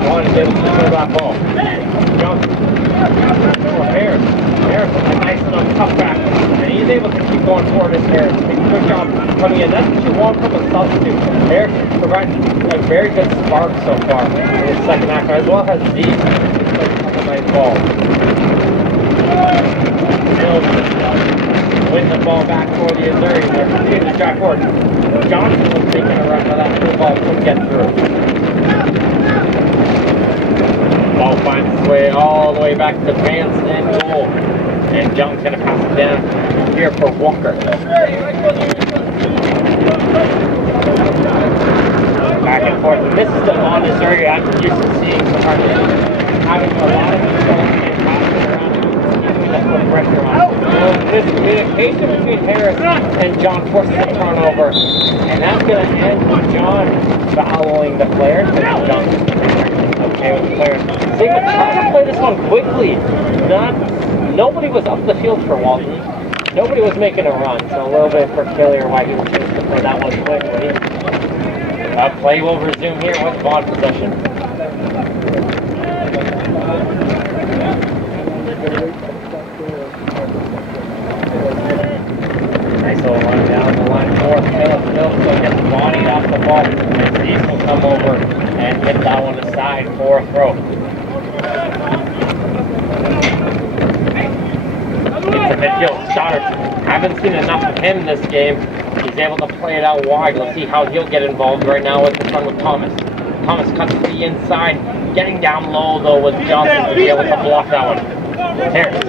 Vaughan is able to clear that ball. Johnson. For Harris. Harris with a nice little tough back, and he's able to keep going forward as Harris. Makes a good job coming in. That's what you want from a substitute. Harris provides a very good spark so far in the second half, as well as Zeke. He's played a couple nice balls. Win the ball back for the Azzuri. They're continuing to drive forward. Johnson was taking a run, but that blue ball couldn't get through. Ball finds its way all the way back to Vance and goal. And Young's going to pass it down here for Walker. and forth. And this is the Vaughan, Azzuri I'm used to seeing so far. Having a lot of control and passing around and keeping the pressure on. Well, this communication between Harris and John forces a turnover, and that's going to end with John following the player. John's okay with the player. Sigma trying to play this one quickly. Nobody was up the field for Walton. Nobody was making a run, so a little bit peculiar why he was choosing to play that one quickly. Play will resume here with Vaughan possession. Nice little run down the line for Phillips. Phillips will get bodied off the ball, and Reese will come over and hit that one aside for a throw. It's a midfield starter. Haven't seen enough of him this game. He's able to play it out wide. Let's see how he'll get involved right now with this one with Thomas. Thomas cuts to the inside, getting down low though with Johnson to be able to block that one. Harris,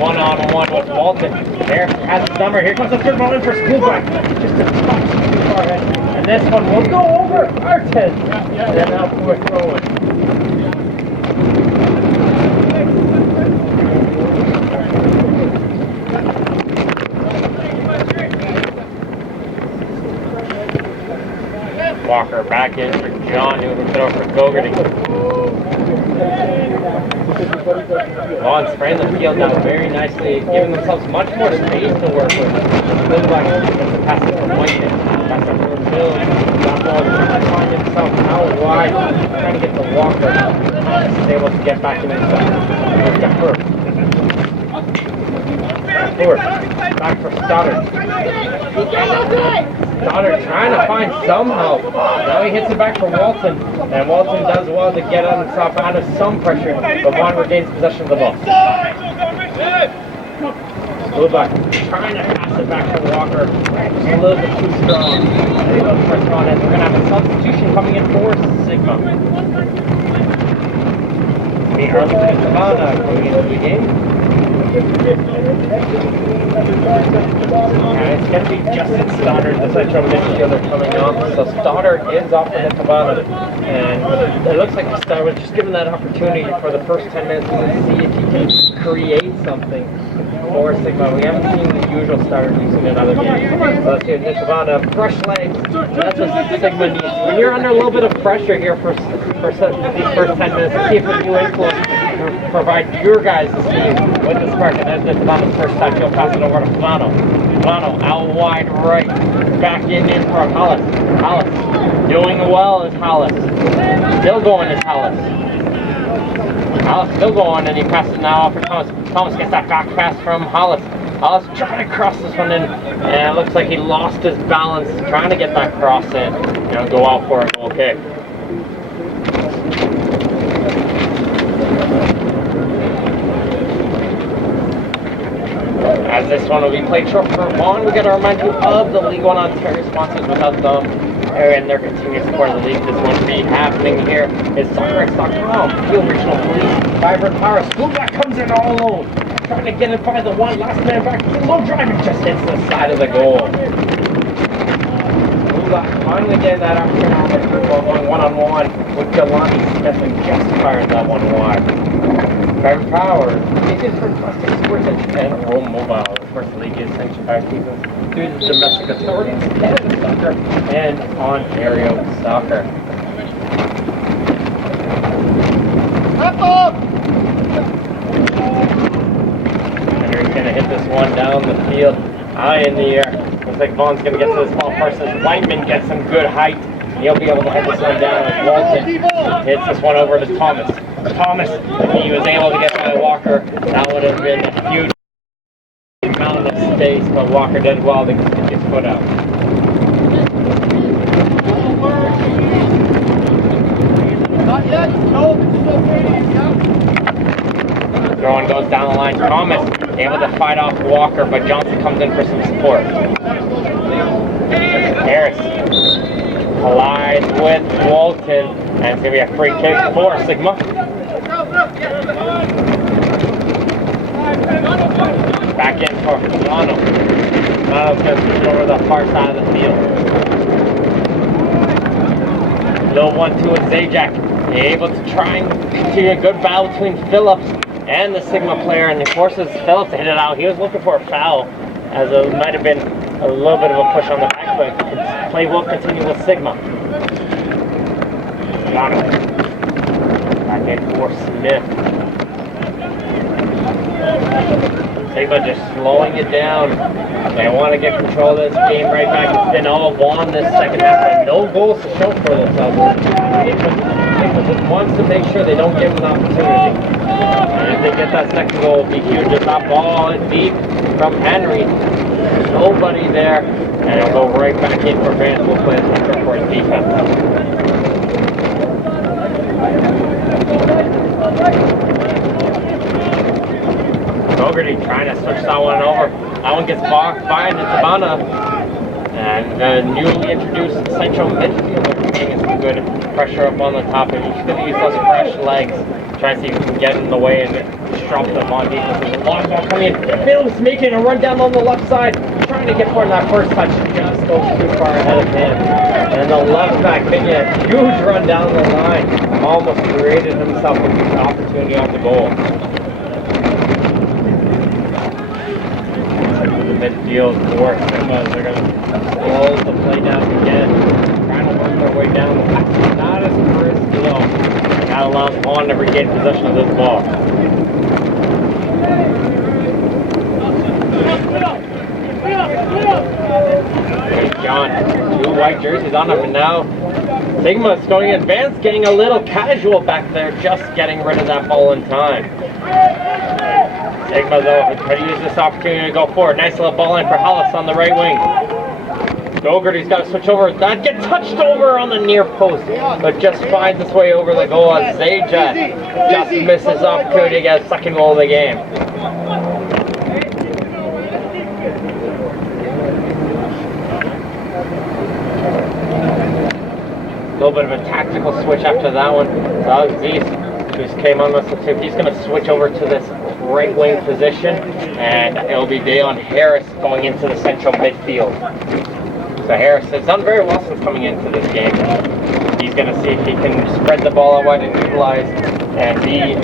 one-on-one with Walton. Harris has the number. Here comes the third ball in for Schoolback. Just a touch too far ahead. And this one will go over Arten. And then out for a throw in. Walker back in for John, who will throw for Gogarty. Vaughan spraying the field down very nicely, giving themselves much more space to work with. Schoolback gets the pass to Boynton. Pass up for Bill. John Ball trying to find himself out wide, trying to get to Walker. He's able to get back in inside. He's got Hurst. Back for Stoddard. Stoddard trying to find some help. Now he hits it back for Walton. And Walton does well to get on top out of some pressure. But Vaughan regains possession of the ball. Schoolback trying to pass it back to Walker. Just a little bit too strong. A little pressure on it. We're going to have a substitution coming in for Sigma. The Arlington Savannah coming into the game. It's going to be Justin Stoddard, the central midfielder, coming off. So Stoddard is off the Savannah. And it looks like Stoddard was just given that opportunity for the first 10 minutes to see if he can create something for Sigma. We haven't seen the usual Stoddard we've seen in other games. So let's see the Savannah. Fresh legs. That's what Sigma needs. When you're under a little bit of pressure here for these first 10 minutes, see if a new influence provide your guys to see with the spark. And that's Savannah's first time. He'll pass it over to Flano. Flano out wide right. Back in for Hollis. Hollis doing well is Hollis. Still going is Hollis. Hollis still going, and he passes now off for Thomas. Thomas gets that back pass from Hollis. Hollis trying to cross this one in, and it looks like he lost his balance trying to get that cross in. Go out for a goal kick. As this one will be played short for Vaughan, we got to remind you of the League One Ontario sponsors. Without them and their continued support of the league, this wouldn't be happening here. Is SoccerX.com, Field Regional Police, Vibrant Power. Schoolback comes in all alone, trying to get in by the one. Last man back, low driving, just hits the side of the goal. Schoolback finally getting that opportunity for going one-on-one with Jelani Smith and just fired that one wide. Vibrant Power is for plastic sports and Rome Mobile. The first league is sanctioned by seasons through the domestic authorities, Canada Soccer, and Ontario Soccer. And he's going to hit this one down the field, high in the air. Looks like Vaughan's going to get to this ball first as Whiteman gets some good height. He'll be able to hit this one down as Walton hits this one over to Thomas. Thomas, if he was able to get by Walker, that would have been a huge amount of space, but Walker did well to get his foot out. Not yet. No. Throwing goes down the line. Thomas able to fight off Walker, but Johnson comes in for some support. Harris collides with Walton, and it's going to be a free kick for Sigma. Back in for Milano. Milano's going to push it over the far side of the field. Little 1-2 with Zajac. Able to try and continue a good battle between Phillips and the Sigma player, and he forces Phillips to hit it out. He was looking for a foul, as it might have been a little bit of a push on the back, but play will continue with Sigma. Got it. Back in for Smith. Sigma just slowing it down. They want to get control of this game right back. It's been all Vaughan this second half, but no goals to show for themselves. Sigma just wants to make sure they don't give them an opportunity. And if they get that second goal, it'll be huge. Just that ball deep from Henry. Nobody there. And it'll go right back in for Vance. We'll play the for his defense. Fogarty trying to switch that one over. That one gets blocked by Ntabana. And the newly introduced central midfielder getting some good pressure up on the top. And he's going to use those fresh legs. Try to see if he can get in the way and disrupt them on defense. There's a long ball coming in. Phillips making a run down on the left side. Trying to get for that first touch. Just goes too far ahead of him. And the left back making a huge run down the line. Almost created himself a good opportunity off the goal. Midfield for Sigma. They're going to close the play down again. Trying to work their way down. The pass is not as risky though. That allows Vaughan to regain possession of this ball. There's John. 2 white jerseys on him, and now Sigma's going advanced, getting a little casual back there, just getting rid of that ball in time. Sigma though, try to use this opportunity to go forward. Nice little ball in for Hollis on the right wing. Dougherty's got to switch over. That gets touched over on the near post, but just finds its way over the goal as Zajac just misses opportunity to get a second goal of the game. A little bit of a tactical switch after that one. So Zeus just came on the substitute. He's going to switch over to this right wing position, and it'll be Dalen Harris going into the central midfield. So Harris has done very well since coming into this game. He's going to see if he can spread the ball out wide and utilize and be a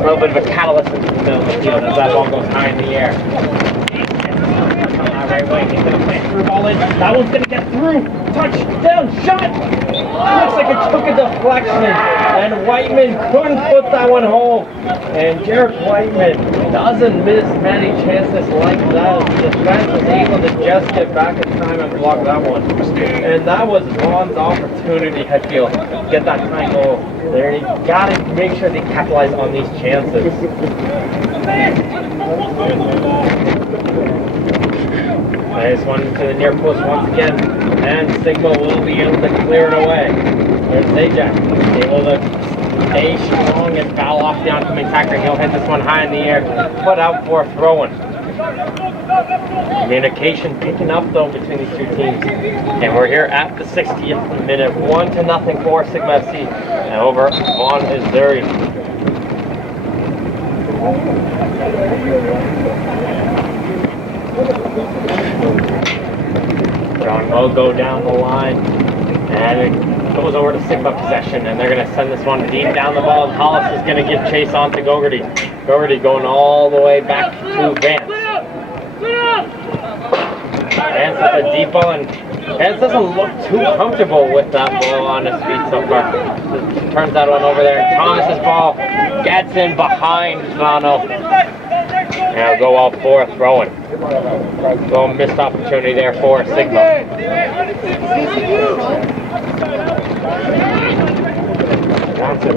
little bit of a catalyst into the middle of the field as that ball goes high in the air. On that right wing, he's going to plant through ball in. That one's going to get through. Touchdown shot! Looks like it took a deflection, and Whiteman couldn't put that one home. And Jared Whiteman doesn't miss many chances like that. The defense was able to just get back in time and block that one. And that was Vaughan's opportunity, I feel, get that time goal. There, you gotta make sure they capitalize on these chances. Nice one to the near post once again, and Sigma will be able to clear it away. There's Zajac, able to stay strong and foul off the oncoming attacker. He'll hit this one high in the air, put out for a throw-in. Communication picking up though between these two teams. And we're here at the 60th minute, 1-0 for Sigma FC, and over Vaughan Azzuri. John will go down the line, and it goes over to Sigma possession, and they're going to send this one deep down the ball, and Hollis is going to give chase on to Dougherty. Dougherty going all the way back to Vance. Vance with a deep ball, and Vance doesn't look too comfortable with that ball on his feet so far. Turns that one over there, and Thomas's ball gets in behind Vano. And it'll go out for a throw-in. So missed opportunity there for Sigma. Johnson.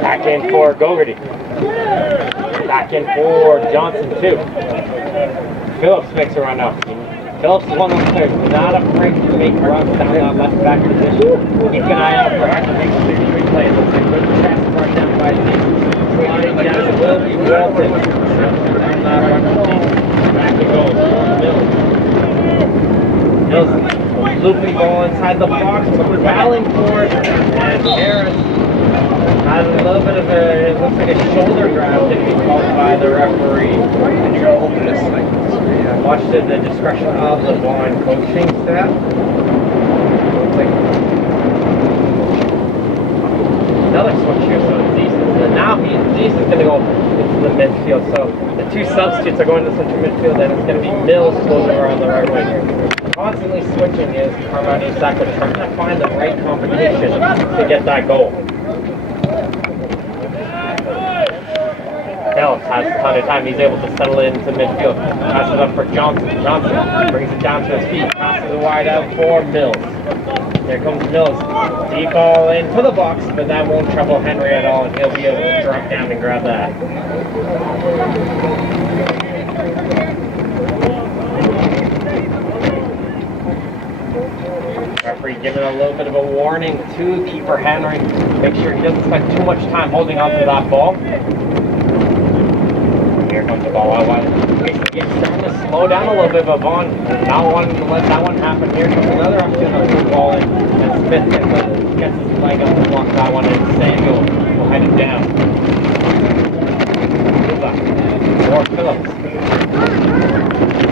Back in for Dougherty. Back in for Johnson too. Phillips makes a run up. Phillips is one of those players who's not afraid to make runs down that left back position. Keep an eye out for him to make some big replays. It's a good pass run down by Zeke. Sliding down will be Walton. Back it goes. Mills. Loopy ball inside the box. Battling for it. And Harris has a little bit of a, it looks like a shoulder grab that be called by the referee. And you're going to open this like this. Watch the discretion of the Vaughan coaching staff. Looks like another switch here, so Zeus is going to go into the midfield. So the two substitutes are going to central midfield, and it's going to be Mills floating around the right wing here. Constantly switching is Carmani Sacco, trying to find the right competition to get that goal. Mills has a ton of time. He's able to settle it into midfield. Passes up for Johnson. Johnson brings it down to his feet. Passes it wide out for Mills. There comes Mills. Deep ball into the box, but that won't trouble Henry at all, and he'll be able to drop down and grab that. Referee giving a little bit of a warning to keeper Henry. Make sure he doesn't spend too much time holding on to that ball. Here comes the ball out wide. He's starting to slow down a little bit, but Vaughan not wanting to let that one happen. Here comes another opportunity to ball in, and Smith gets his leg up to block that one, and Samuel will head it down. More Phillips.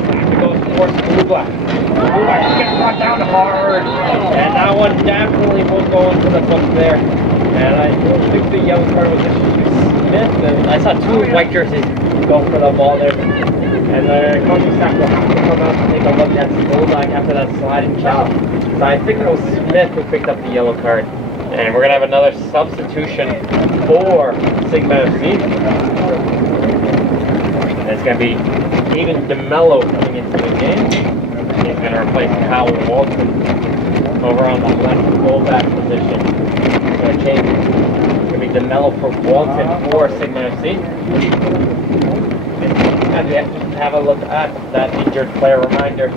Back to go towards Blue-Black. Blue-Black gets brought down hard, and that one definitely will go into the book there. And I think the yellow card was issued to Smith, and I saw two white jerseys going for the ball there. And the coaching staff will have to come out and take a look at Blue-Black after that sliding challenge. So I think it was Smith who picked up the yellow card. And we're going to have another substitution for Sigma FC. And it's going to be Aiden DeMello coming into the game. He's going to replace Kyle Walton over on the left fullback position. So a change. It's going to be DeMello for Walton for Sigma FC. And we have to have a look at that injured player reminder.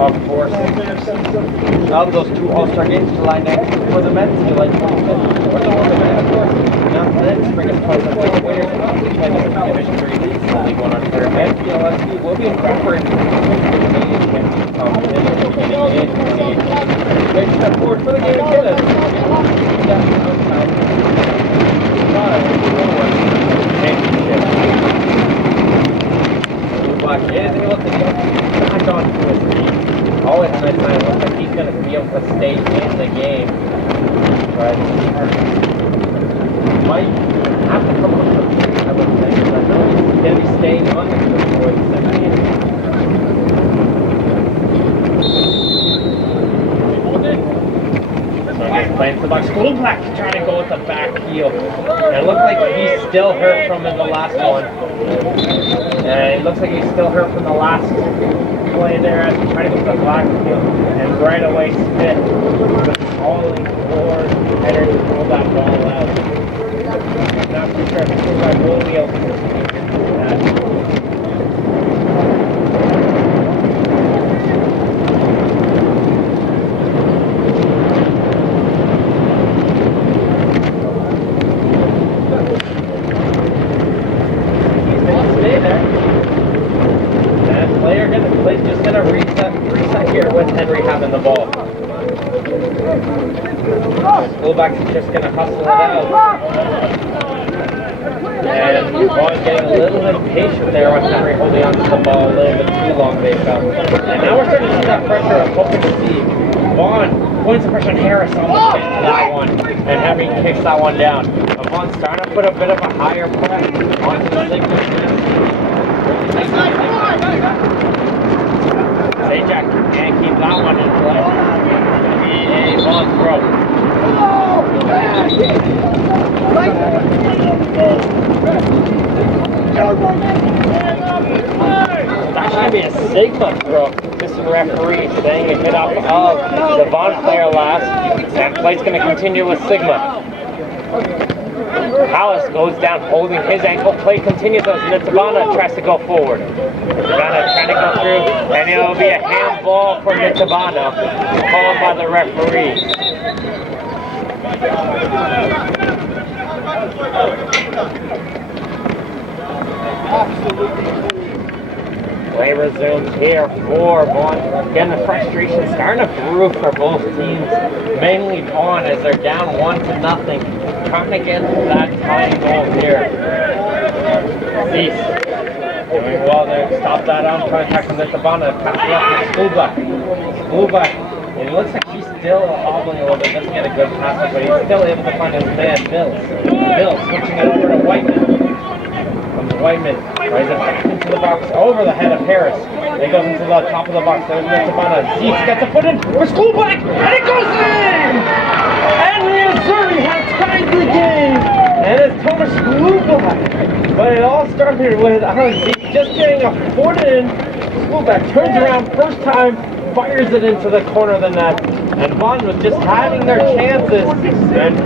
Of course, of those two All-Star games, July 19th for the men's, July 25th for the women, of course. Now, then, spring of 2006 winners of the Division 3 League, League 1 Ontario, and PLSP will be incorporated into the Canadian Championship competition beginning in 2018. Big step forward for the game again as Black is able to get back onto his feet. All at night time looks like he's going to be able to stay in the game. But might have to come up with something, I would say. But I know he's going to be staying on the field for the second game. So again, playing for the box. Black trying to go with the back heel. And it looked like he's still hurt from the last one. And it looks like he's still hurt from the last play there as he tried to go to the black field. And right away, Smith was calling for header to pull that ball out. Not too sure if I will be able to do that. The ball. Fullback is just going to hustle it out. And Vaughan getting a little impatient there with Henry holding on to the ball a little bit too long, they felt. And now we're starting to see that pressure. I'm hoping to see Vaughan points the pressure on Harris on the spin to that one. And Henry kicks that one down. But Vaughan's starting to put a bit of a higher press onto the Sigma. Zajac can't keep that one in play. A Vaughan throw. That's going to be a Sigma throw. This is the referee saying it hit off of the Vaughan player last, and play's going to continue with Sigma. Hollis goes down holding his ankle. Play continues as Nitabana tries to go forward. Nitabana trying to go through, and it'll be a handball for Nitabana, called by the referee. Play resumes here for Vaughan. Again, the frustration starting to brew for both teams. Mainly Vaughan as they're down 1-0. Trying to get that tying goal here. Cease. Doing well there. Stop that on contact with Nitabana. Pass it up to Schoolback. Schoolback And it looks like he's still hobbling a little bit, doesn't get a good pass, but he's still able to find his man, Mills. Mills switching it over to Whiteman. Comes Whiteman, rises back into the box, over the head of Harris. Then goes into the top of the box, there's Nitzabana. Zeeks gets a foot in for Schoolback, and it goes in! And the Azzuri has tied the game! And it's Thomas Schoolback. But it all started with Zeeks just getting a foot in. Schoolback turns around first time, fires it into the corner of the net, and Vaughan was just having their chances, and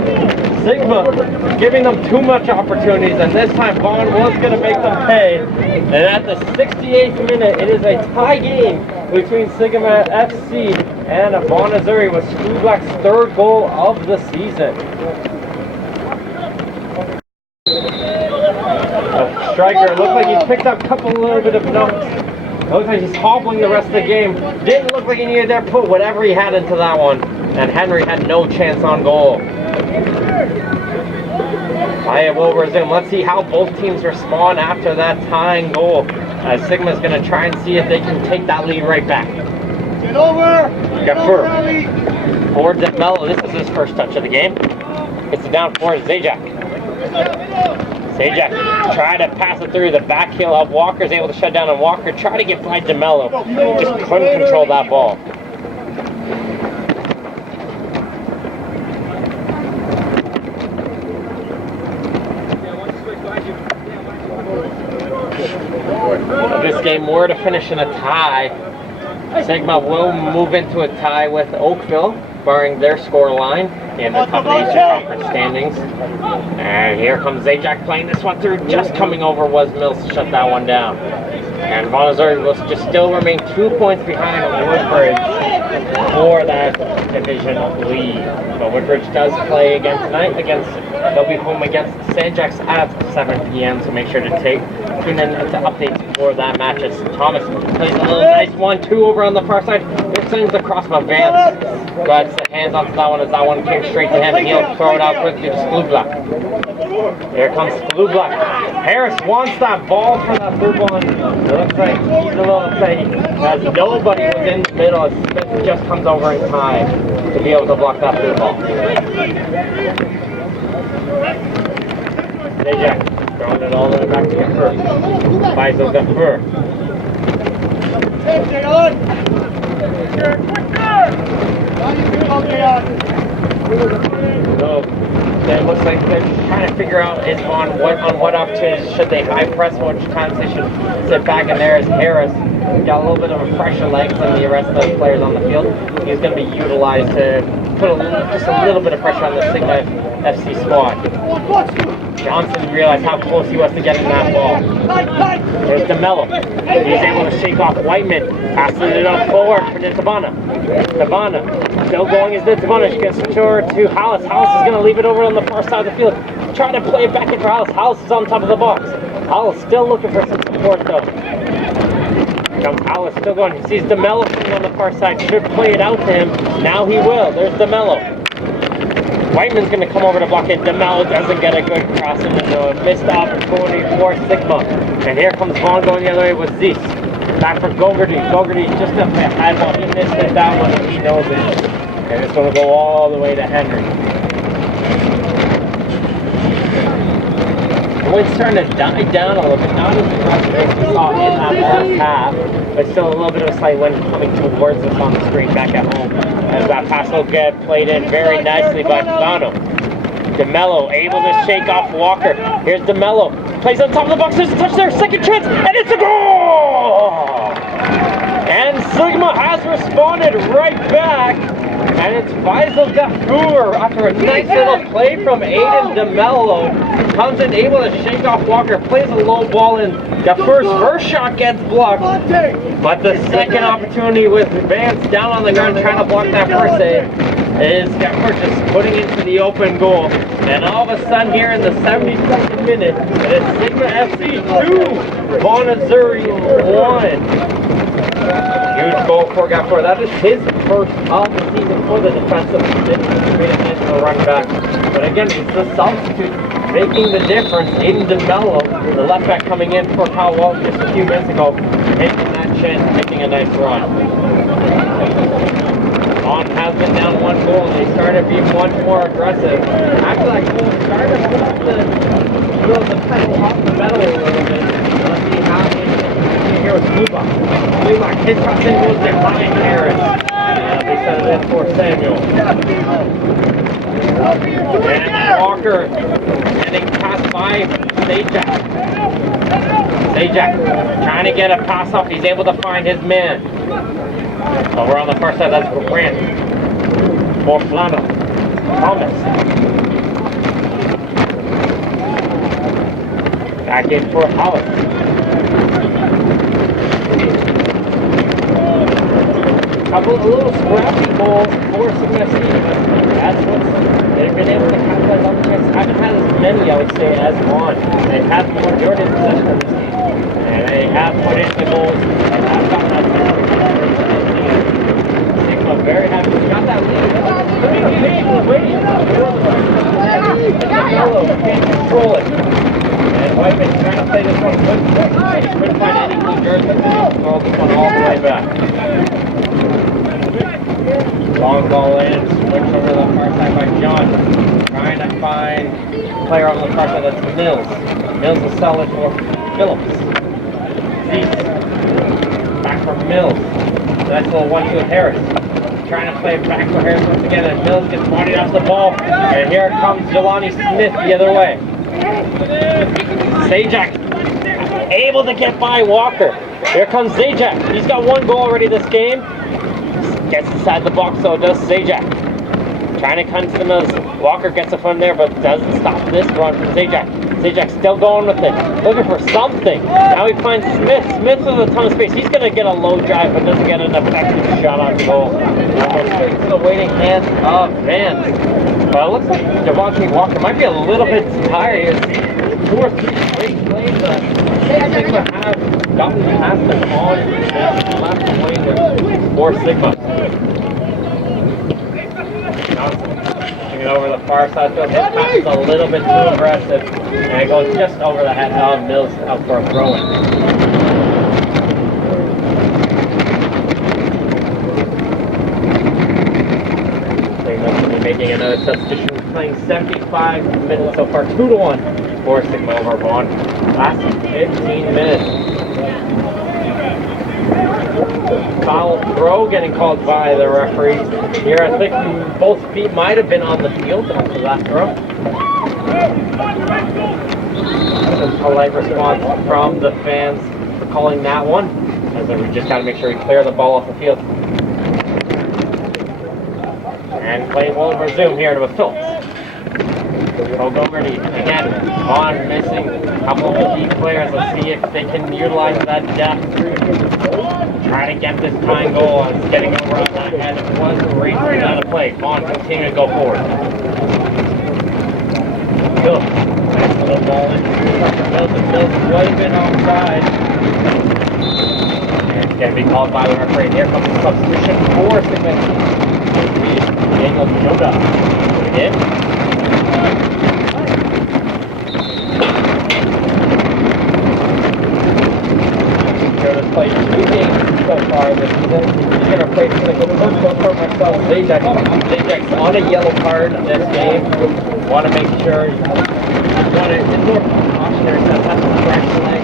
Sigma giving them too much opportunities, and this time Vaughan was going to make them pay. And at the 68th minute, it is a tie game between Sigma FC and Vaughan Azzuri with Schoolback's third goal of the season. A striker, it looked like he picked up a little bit of knocks. It looks like he's hobbling the rest of the game. Didn't look like he needed to put whatever he had into that one. And Henry had no chance on goal. Play will resume. Let's see how both teams respond after that tying goal. As Sigma's going to try and see if they can take that lead right back. Get over! Gafur. Forward to Mello. This is his first touch of the game. Gets it down forward to Zajac. Zajac tried to pass it through the back heel of Walker's able to shut down on Walker. Try to get by DeMello. Just couldn't control that ball. If this game were to finish in a tie, Sigma will move into a tie with Oakville, barring their score line in the top of the Eastern Conference standings. And here comes Zajac playing this one through. Just coming over was Mills to shut that one down. And Vaughan Azzuri will just still remain 2 points behind Woodbridge for that division lead. But Woodbridge does play again tonight. They'll be home against Zajac at 7 p.m. So make sure to tune in to updates for that match. As Thomas plays a little nice 1-2 over on the far side. It sends the cross from Vance. But hands onto that one as that one came straight to him, and he'll throw it out quickly to Sklublak. Here comes Sklublak. Harris wants that ball for that blue one. It looks like he's a little upset as nobody was in the middle as Smith just comes over in time to be able to block that blue ball. Zajac throwing it all the way back to Gafur. Faisal Gafur. So it looks like they're trying to figure out on what opportunities should they high press, which times they should sit back, and there is Harris. Got a little bit of a fresher leg than the rest of the players on the field. He's going to be utilized to put just a little bit of pressure on the Sigma FC squad. Johnson realized how close he was to getting that ball. There's DeMello. He's able to shake off Whiteman. Passes it up forward for Nitzabana. Nitzabana still going as Nitzabana. She gets it over to Hollis. Hollis is going to leave it over on the far side of the field. Trying to play it back into Hollis. Hollis is on top of the box. Hollis still looking for some support though. Here comes Hollis still going. He sees DeMello sitting on the far side. Should play it out to him. Now he will. There's DeMello. Whiteman's going to come over to block it. DeMello doesn't get a good cross into a missed opportunity for Sigma. And here comes Vaughan going the other way with Zeus. Back for Gogarty. Gogarty just a high ball. He missed it that one. He knows it. And it's going to go all the way to Henry. The wind's starting to die down a little bit. Not as much as we saw in that last half. But still a little bit of a slight wind coming towards us on the screen back at home. As that pass will get played in very nicely by Fano. DeMello able to shake off Walker. Here's DeMello. Plays on top of the box. There's a touch there. Second chance. And it's a goal! And Sigma has responded right back. And it's Faisal Gafur after a nice little play from Aiden DeMello. Comes in able to shake off Walker. Plays a low ball in. Gafur's first shot gets blocked. But the second opportunity with Vance down on the ground trying to block that first save is Gafur just putting into the open goal. And all of a sudden here in the 72nd minute, it is Sigma FC 2, Vaughan Azzuri 1. Huge goal for Gafur. That is his first of the season for the defensive midfielder run back. But again, it's the substitute making the difference. Aiden DeMello, the left back coming in for Kyle Walton just a few minutes ago, taking that chance, making a nice run. On trying to be much more aggressive. After that goal, started to pull the pedal off the metal a little bit. Let's see how here with Lubak. Lubak hits up and goes behind Harris. They set it in for Samuel. And Walker getting passed by Sajak. Sajak trying to get a pass off. He's able to find his man. Over on the far side, that's Grant. For Flano. Thomas. Back in for Hollis. A little scrappy goals for Sigma Steve. That's what they've been able to capitalize on the chance. Haven't had as many, I would say, as Vaughan. They have the majority of possession of this game. And they have put in the goals and have gotten that Sigma very happy. Got that lead. Waiting. Mello can't control it. And Whiteman trying to play this one good. He couldn't find any good jerks. Throw this one all the way back. Long ball in, switch over to the far side by John. Trying to find a player on the far side, that's Mills. Mills will sell it for Phillips. Zeitz. Back from Mills. Nice little 1-2 with Harris. Trying to play back for Harris once again, and Mills gets bodied off the ball. And here comes Jelani Smith the other way. Sajak able to get by Walker. Here comes Sajak. He's got one goal already this game. Gets inside the box, so does Sajak. Trying to come to the Mills. Walker gets it from there, but doesn't stop this run from Sajak. Sajak still going with it, looking for something. Now he finds Smith. Smith with a ton of space. He's going to get a low drive, but doesn't get an effective shot on goal. Goes straight to the waiting hands of Vance. But it looks like Devontae Walker might be a little bit tired. 2 or 3 straight plays that Sigma have gotten past them on this last play for Sigma. Johnson pushing it over the far side field. His pass is a little bit too aggressive, and it goes just over the head of Mills out for a throw-in. Sigma's going to be making another substitution, playing 75 minutes so far, 2-1 for Sigma over Vaughan. Last 15 minutes. Foul throw getting called by the referee here. I think both feet might have been on the field after that throw. A polite response from the fans for calling that one. As we just got to make sure we clear the ball off the field. And play will resume here to Phillips. O'Dougherty again. Vaughan missing a couple of key players. Let's see if they can utilize that depth. Trying to get this tying goal. It's getting over on that head. It was racing out of play. Vaughan continue to go forward. Phillips. Nice little ball in. Mills was been offside. And it's going to be called by the referee. Here comes the substitution for Sigma. Daniel Yoga. Again. This play 2 games so far this season. He's going to play for the first one for myself. Zajak's on a yellow card this game. Want to make sure it's more precautionary stuff. Has to scratch the leg.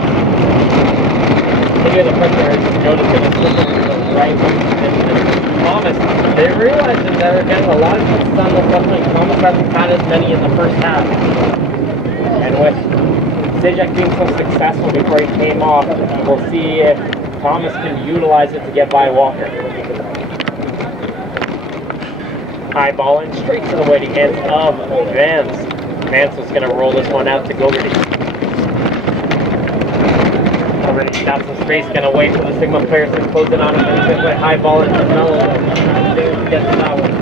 Continue the pressure. Jonas going to slip over to the right. And Thomas, they realized that they're getting a lot of touches on this left wing. Thomas hasn't had as many in the first half. And with Sajak being so successful before he came off, we'll see if Thomas can utilize it to get by Walker. High ball in straight to the waiting hands of Vance. Vance is going to roll this one out to Gogarty. Gogarty's got some space, going to wait for the Sigma players to close it on him. And play high ball into Mello. To get to that one.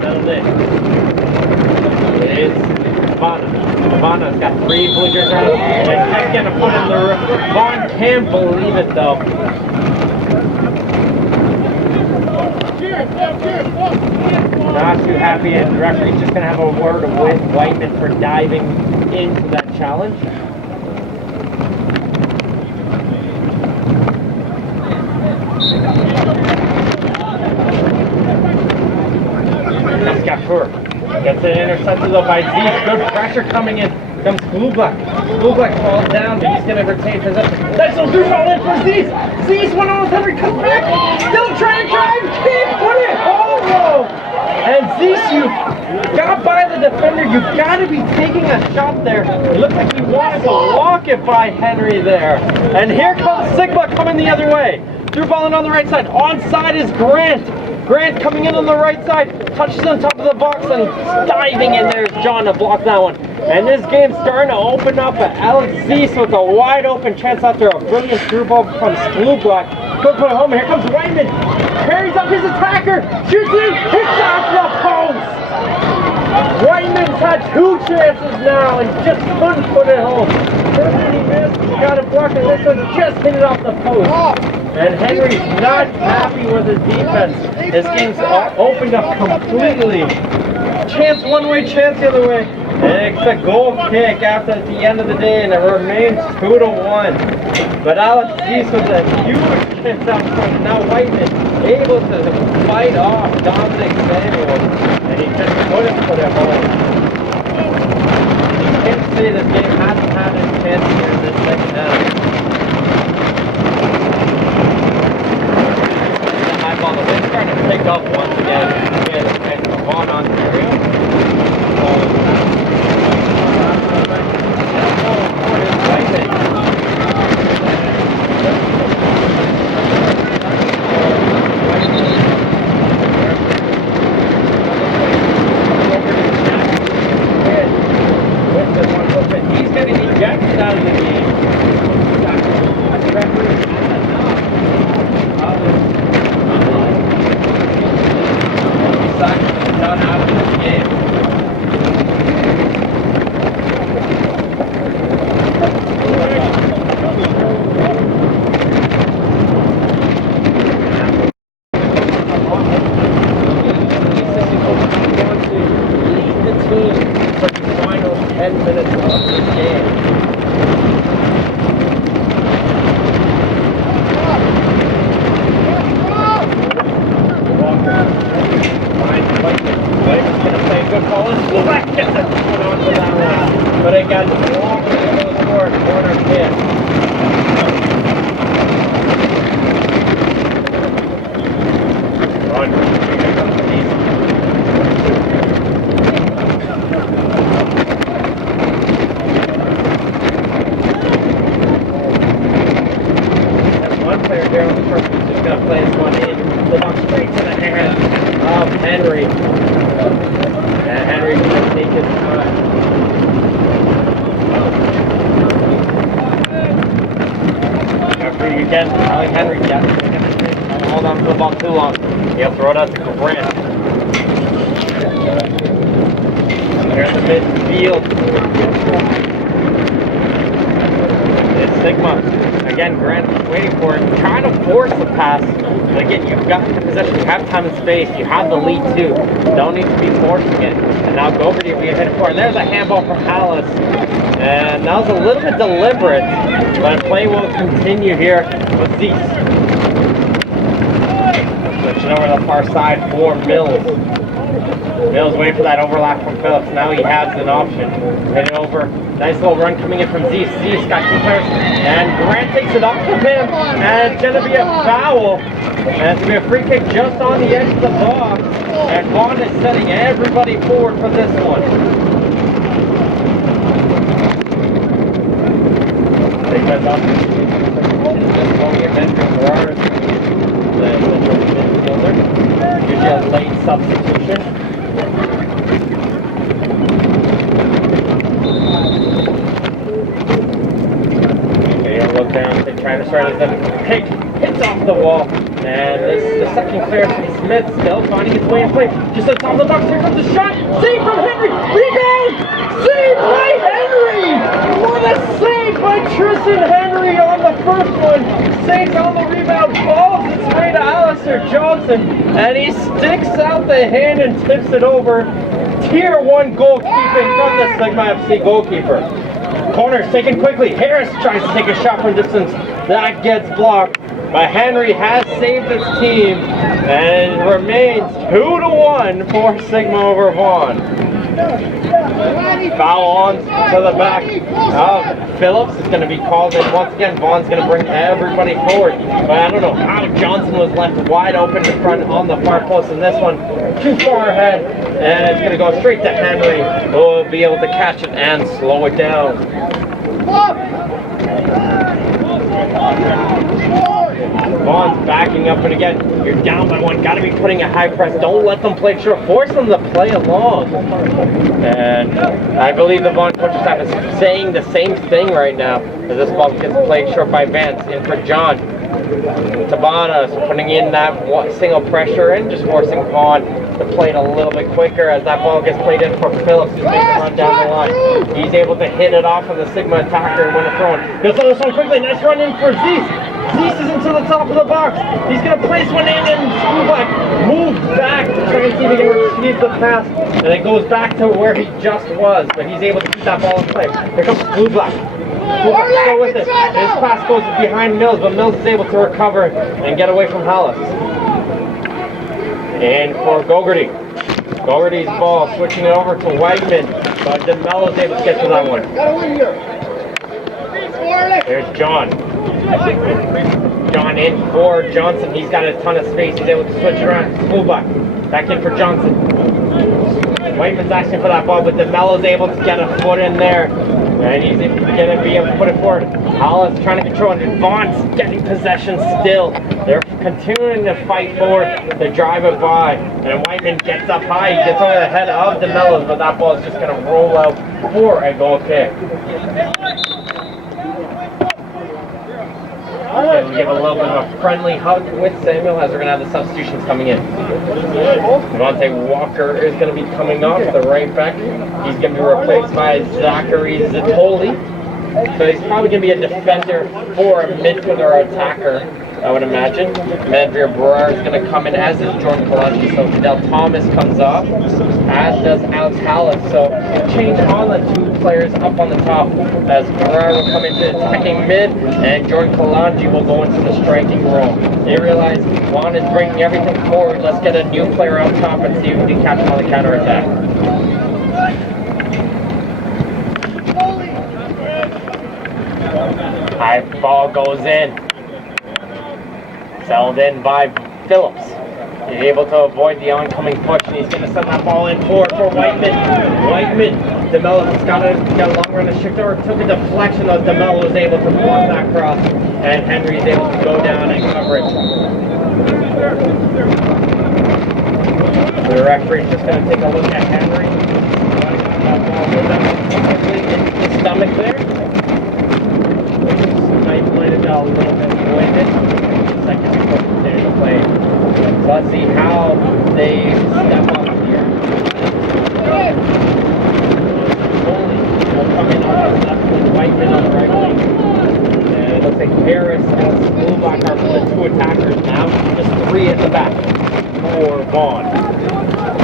Settled in. It is Vaughan's got 3 blue jerseys on him. And he's going to put in the roof. Vaughan can't believe it though. Not too happy, and the referee's just going to have a word with Whiteman for diving into that challenge. Tour. Gets it intercepted though by Zeus. Good pressure coming in. Comes Blue Black. Blue Black falls down, but he's going to retain possession. Nice little through ball in for Zeus. Zeus went on with Henry, comes back. Still trying to drive. Can't put it home though. And Zeus, you got by the defender. You got to be taking a shot there. It looked like he wanted to walk it by Henry there. And here comes Sigma coming the other way. Through ball in on the right side. Onside is Grant. Grant coming in on the right side, touches on top of the box and diving in there is John to block that one. And this game's starting to open up. Alex Zeus with a wide open chance after a brilliant through ball from Blue Black. Go put it home. Here comes Wyman. Carries up his attacker. Shoots in. Hits off the post. Wyman's had two chances now and just couldn't put it home. First one he missed. He got it blocked and this one just hit it off the post. And Henry's not happy with his defense. This game's opened up completely. Chance one way, chance the other way. And it's a goal kick after at the end of the day, and it remains 2-1. But Alex Zeus with a huge chance out front. Now Whiteman able to fight off Dominic Samuel, and he just couldn't put it home. You can't say this game hasn't had its chance here in this second half. On the wind, trying to pick up once again and Vaughan, Ontario. He's getting ejected out of the game. Done out of this game. Lead the team for the final 10 minutes of this game. Good ball in. Black gets it onto that one. But it got long for a corner kick. Run. Here comes the team. There's one player here on the first who's just going to play this one in. The ball straight to the hand of Henry. And Henry's going to take his time. After you get Henry, hold on to the ball too long. He'll throw it out to Grant. Here in the midfield. It's Sigma. Again, Grant waiting for it, trying to force the pass. But again, you've got the possession, you have time and space, you have the lead too. Don't need to be forcing it. And now Goverty will be headed for it. And there's a handball from Alice. And that was a little bit deliberate, but play will continue here with Zeus. Switching over to the far side for Mills. Mills waiting for that overlap from Phillips. Now he has an option. Hit it over. Nice little run coming in from Zeus. Zeus got two players. And Grant takes it off of him. And it's going to be a foul. And it's going to be a free kick just on the edge of the box. And Vaughan is setting everybody forward for this one. Take that off. Usually a late substitution. Look down, trying to start as a kick, hits off the wall, and this the second clearance from Smith, still finding his way in play, just on top of the box, here comes a shot, save from Henry, rebound, save by Henry, what a save by Tristan Henry on the first one, saves on the rebound, falls its way to Alistair Johnson, and he sticks out the hand and tips it over, tier 1 goalkeeping from the Sigma FC goalkeeper. Corner's taken quickly. Harris tries to take a shot from distance. That gets blocked. but Henry has saved his team and it remains 2-1 for Sigma over Vaughan. Foul on to the back of Phillips is going to be called in once again. Vaughan's going to bring everybody forward, but I don't know how Johnson was left wide open in front on the far post in this one. Too far ahead, and it's going to go straight to Henry, who will be able to catch it and slow it down. Vaughan's backing up, and again, you're down by one. Got to be putting a high press. Don't let them play short. Force them to play along. And I believe the Vaughan coaching staff is saying the same thing right now as this ball gets played short by Vance. In for John. Tabana is putting in that single pressure and just forcing Vaughan to play it a little bit quicker as that ball gets played in for Phillips, who's making a run down the line. He's able to hit it off of the Sigma attacker and win a throw in. He'll throw this one quickly. Nice run in for Zeus. Zeus is into the top of the box. He's going to place one in and Spluback moves back to try and see if he can retrieve the pass. And it goes back to where he just was, but he's able to keep that ball in play. Here comes Spluback. Go with it. His pass goes behind Mills, but Mills is able to recover and get away from Hollis. And for Gogarty. Gogarty's ball, switching it over to Wegman, but DeMello's able to get to that one. There's John. John in for Johnson. He's got a ton of space. He's able to switch around. Fullback. Back in for Johnson. Whiteman's asking for that ball, but DeMello's able to get a foot in there. And he's going to be able to put it forward. Hollis trying to control it. And Vaughan's getting possession still. They're continuing to fight forward to drive it by. And Whiteman gets up high. He gets over the head of DeMello's, but that ball is just going to roll out for a goal kick. And we give a little bit of a friendly hug with Samuel as we're going to have the substitutions coming in. Devontae Walker is going to be coming off the right back. He's going to be replaced by Zachary Zatoli. So he's probably going to be a defender for a midfielder or attacker, I would imagine. Manveer Brar is going to come in, as is Jordan Kalaji. So Fidel Thomas comes off, as does Alex Hallis. So change on the two players up on the top, as Brar will come into attacking mid, and Jordan Kalaji will go into the striking role. They realize Juan is bringing everything forward. Let's get a new player up top and see if we can catch him on the counterattack. High ball goes in. Settled in by Phillips. He's able to avoid the oncoming push, and he's going to send that ball in for Whiteman. Whiteman. DeMello's got a long run to shift over. Took a deflection, though DeMello was able to block that cross, and Henry is able to go down and cover it. The referee is just going to take a look at Henry. That ball goes out into the stomach there. Might have got a little bit winded. Second before continue to play. So let's see how they step up here. Foley will come in on the left with Whiteman on the right wing. And it looks like Harris and Spluback are the two attackers now. Just three at the back for Vaughan.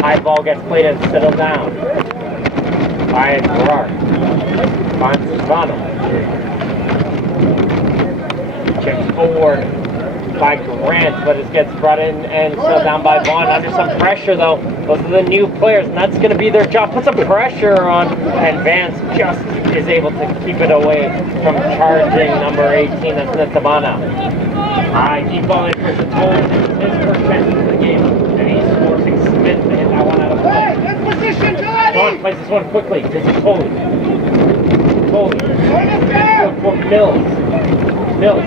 High ball gets played and settled down by Gerard. Finds Savano. Chips forward by Grant, but it gets brought in and settled down by Vaughan. Under some pressure, though. Those are the new players, and that's going to be their job. Put some pressure on, and Vance just is able to keep it away from charging number 18. That's Netabana. High deep ball in for Zatoli. His first chance in the game, and he's forcing Smith to hit that one out of play. Vaughan plays this one quickly to Zatoli. Zatoli. For Mills. Mills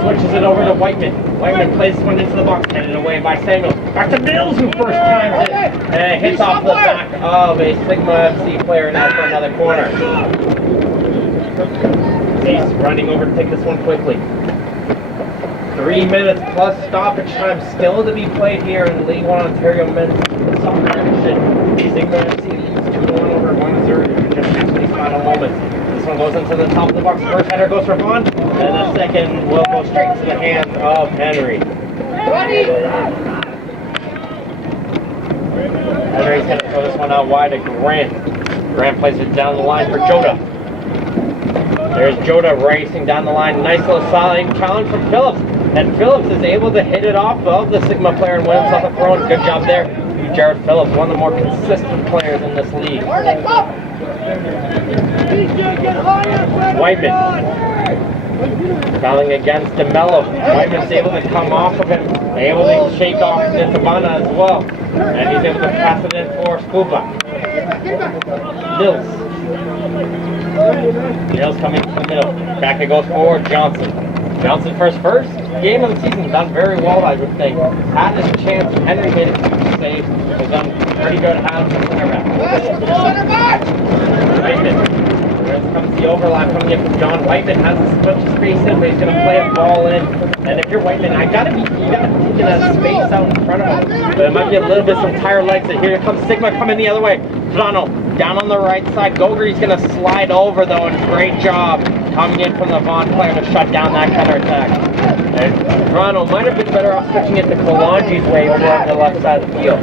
switches it over to Whiteman. Whiteman plays this one into the box, headed away by Samuel. Back to Mills, who first times it, and hits off the back of a Sigma FC player now for another corner. He's running over to take this one quickly. 3 minutes plus stoppage time still to be played here in League One Ontario Men's Soccer Action. Sigma FC leads 2-1 over Azzuri just after these final moments. This one goes into the top of the box. First header goes for Vaughan, and the second will go straight to the hands of Henry. Henry's going to throw this one out wide to Grant. Grant plays it down the line for Joda. There's Joda racing down the line. Nice little solid challenge from Phillips. And Phillips is able to hit it off of the Sigma player and win himself a throw. Good job there. Jared Phillips, one of the more consistent players in this league. Whiteman battling against DeMello. Whiteman's able to come off of him, able to shake off Nitabana as well. And he's able to pass it in for Scuba. Mills. Mills coming from the middle. Back it goes forward, Johnson. Johnson for his first game of the season, done very well, I would think. Had his chance. Henry made a save. Has done pretty good hands from center back. Whiteman. Here comes the overlap coming in from John. Whiteman has a bunch of space in, but he's going to play a ball in. And if you're Whiteman, you got to be taking that space out in front of him. But it might be a little bit some tired legs. And here comes Sigma coming the other way. Toronto down on the right side. Gogerty's going to slide over though, and great job coming in from the Vaughan player to shut down that counterattack. And Toronto might have been better off switching it to Kalanji's way over on the left side of the field.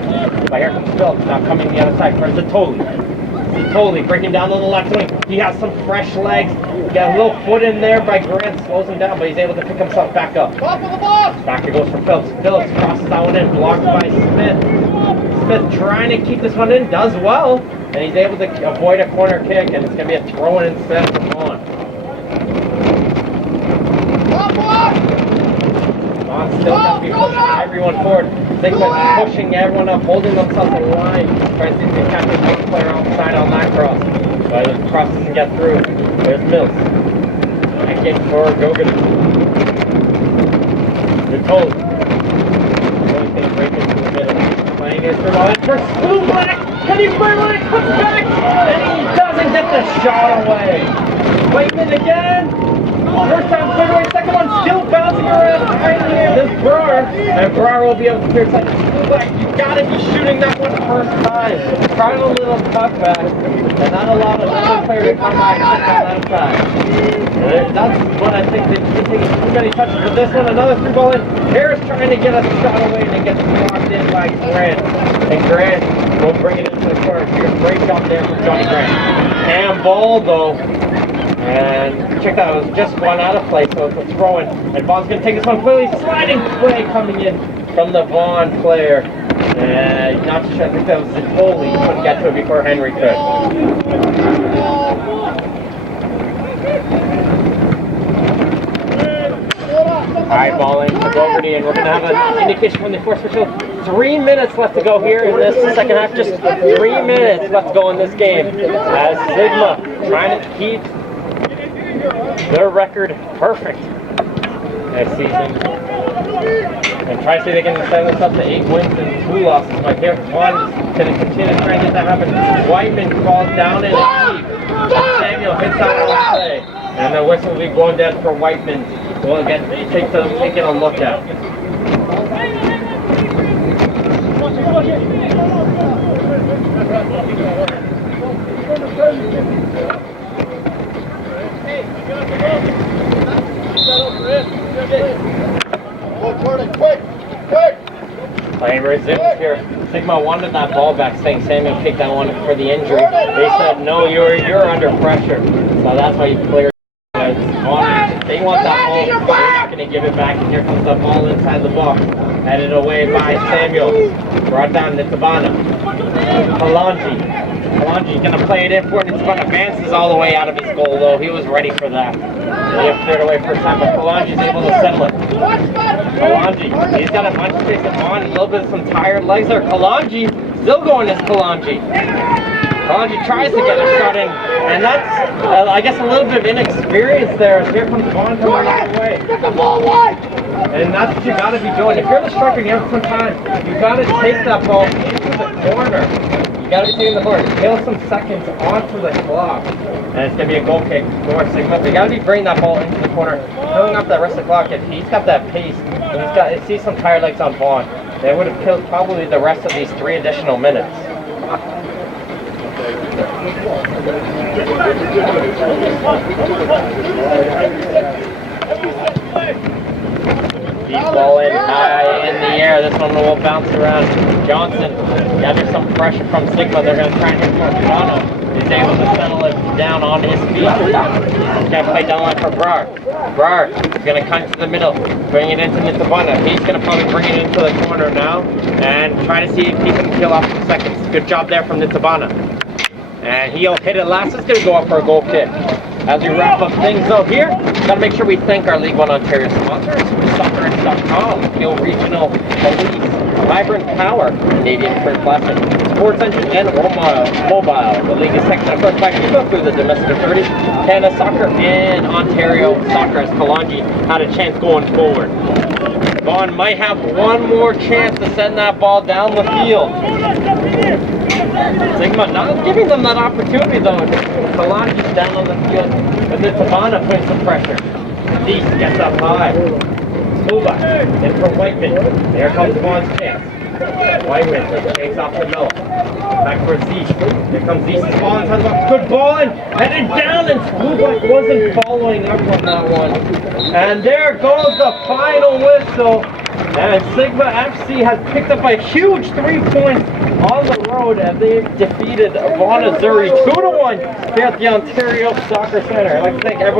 But here comes Phillips now coming the other side for Zatoli. Zatoli breaking down on the left wing. He has some fresh legs. He got a little foot in there by Grant, slows him down, but he's able to pick himself back up. Back it goes for Phillips. Phillips crosses that one in, blocked by Smith. Smith trying to keep this one in, does well, and he's able to avoid a corner kick, and it's going to be a throw-in instead for Vaughan. Vaughan still got to be pushing everyone forward. Sigma's pushing everyone up, holding themselves in line, trying to see if they catch one player outside on that cross. But the cross doesn't get through. There's Mills. Back in for Gogan. Zatoli. Break into the middle. Playing it for Scuba. Kenny Berlin comes back, and he doesn't get the shot away. Whiteman again. First time cleared away, second one still bouncing around right here. This Brewer, and Brewer will be able to clear side. You gotta be shooting that one first time. Trying a little cutback, and not allow another player to come back and hit that left side. That's what I think they've been taking too many touches with this one. Another through ball in. Harris trying to get a shot away, and it gets blocked in by Grant. And Grant will bring it into the corner. Great job there from Johnny Grant. Handball though. And check that, it was just one out of play, so it's a throw-in. And Vaughn's going to take this one clearly. Sliding play coming in from the Vaughan player. And not too sure, I think that was Zatoli. He couldn't get to it before Henry could. High ball in for Gogerty, and we're going to have an indication from the force official. 3 minutes left to go here in this second half. Just 3 minutes left to go in this game. As Sigma trying to keep their record perfect this season. And try to see if they can send this up to 8 wins and 2 losses. But here, Vaughan can continue to try and get that happen. Whiteman falls down in a heap. Samuel hits that on play. And the whistle will be going dead for Whiteman. We'll again taking a look at. Play resumes here. Sigma wanted that ball back, saying Samuel kicked that one for the injury. They said, no, you're under pressure. So that's why you cleared. They want that ball. They're not going to give it back. And here comes the ball inside the box. Headed away by Samuel. Brought down to Nitabana. Kalanji going to play it in for Nitabana. Advances all the way out of his goal, though. He was ready for that. They have cleared away first time, but Kalanji's able to settle it. Kalanji, he's got a bunch of sticks on. A little bit of some tired legs there. Kalanji, still going as Kalanji. Kalanji tries to get a shot in, and that's, I guess, a little bit of inexperience there. Here comes Vaughan coming right away. Get the ball wide! And that's what you got to be doing. If you're the striker and you have some time, you got to take that ball into the corner. You got to be taking the ball. Kill some seconds onto the clock. And it's going to be a goal kick for Sigma. You got to be bringing that ball into the corner, filling up that rest of the clock. If he's got that pace, and I see some tired legs on Vaughan, they would have killed probably the rest of these 3 additional minutes. Deep ball in, high in the air. This one will bounce around. Johnson gathers some pressure from Sigma. They're going to try and hit Toronto. He's able to settle it down on his feet. He's going to play down line for Brar. Brar is going to come to the middle, bring it into Nitabana. He's going to probably bring it into the corner now and try to see if he can kill off some seconds. Good job there from Nitabana. And he'll hit it last. It's going to go up for a goal kick. As we wrap up things out here, gotta make sure we thank our League One Ontario sponsors, SoccerX.com, Peel Regional Police, Vibrant Power, Canadian Print Plastic, Sports Engine, and Mobile. The league is second, of course, by FIFA through the domestic authorities, Canada Soccer, and Ontario Soccer, as Kalanji had a chance going forward. Vaughan might have one more chance to send that ball down the field. Sigma not giving them that opportunity though. Kalanji's down on the field, and then Tabana puts some pressure. Deese gets up high. Smuba in for Whiteman. There comes Vaughan's chance. Whiteman takes off the middle. Back for Zeesh. Here comes Zeesh. Ball inside the box. Good ball in. Headed down, and Smuba wasn't following up on that one. And there goes the final whistle. And Sigma FC has picked up a huge 3 points on the road as they defeated Vaughan Azzuri 2-1 here at the Ontario Soccer Centre. I'd like to thank everyone.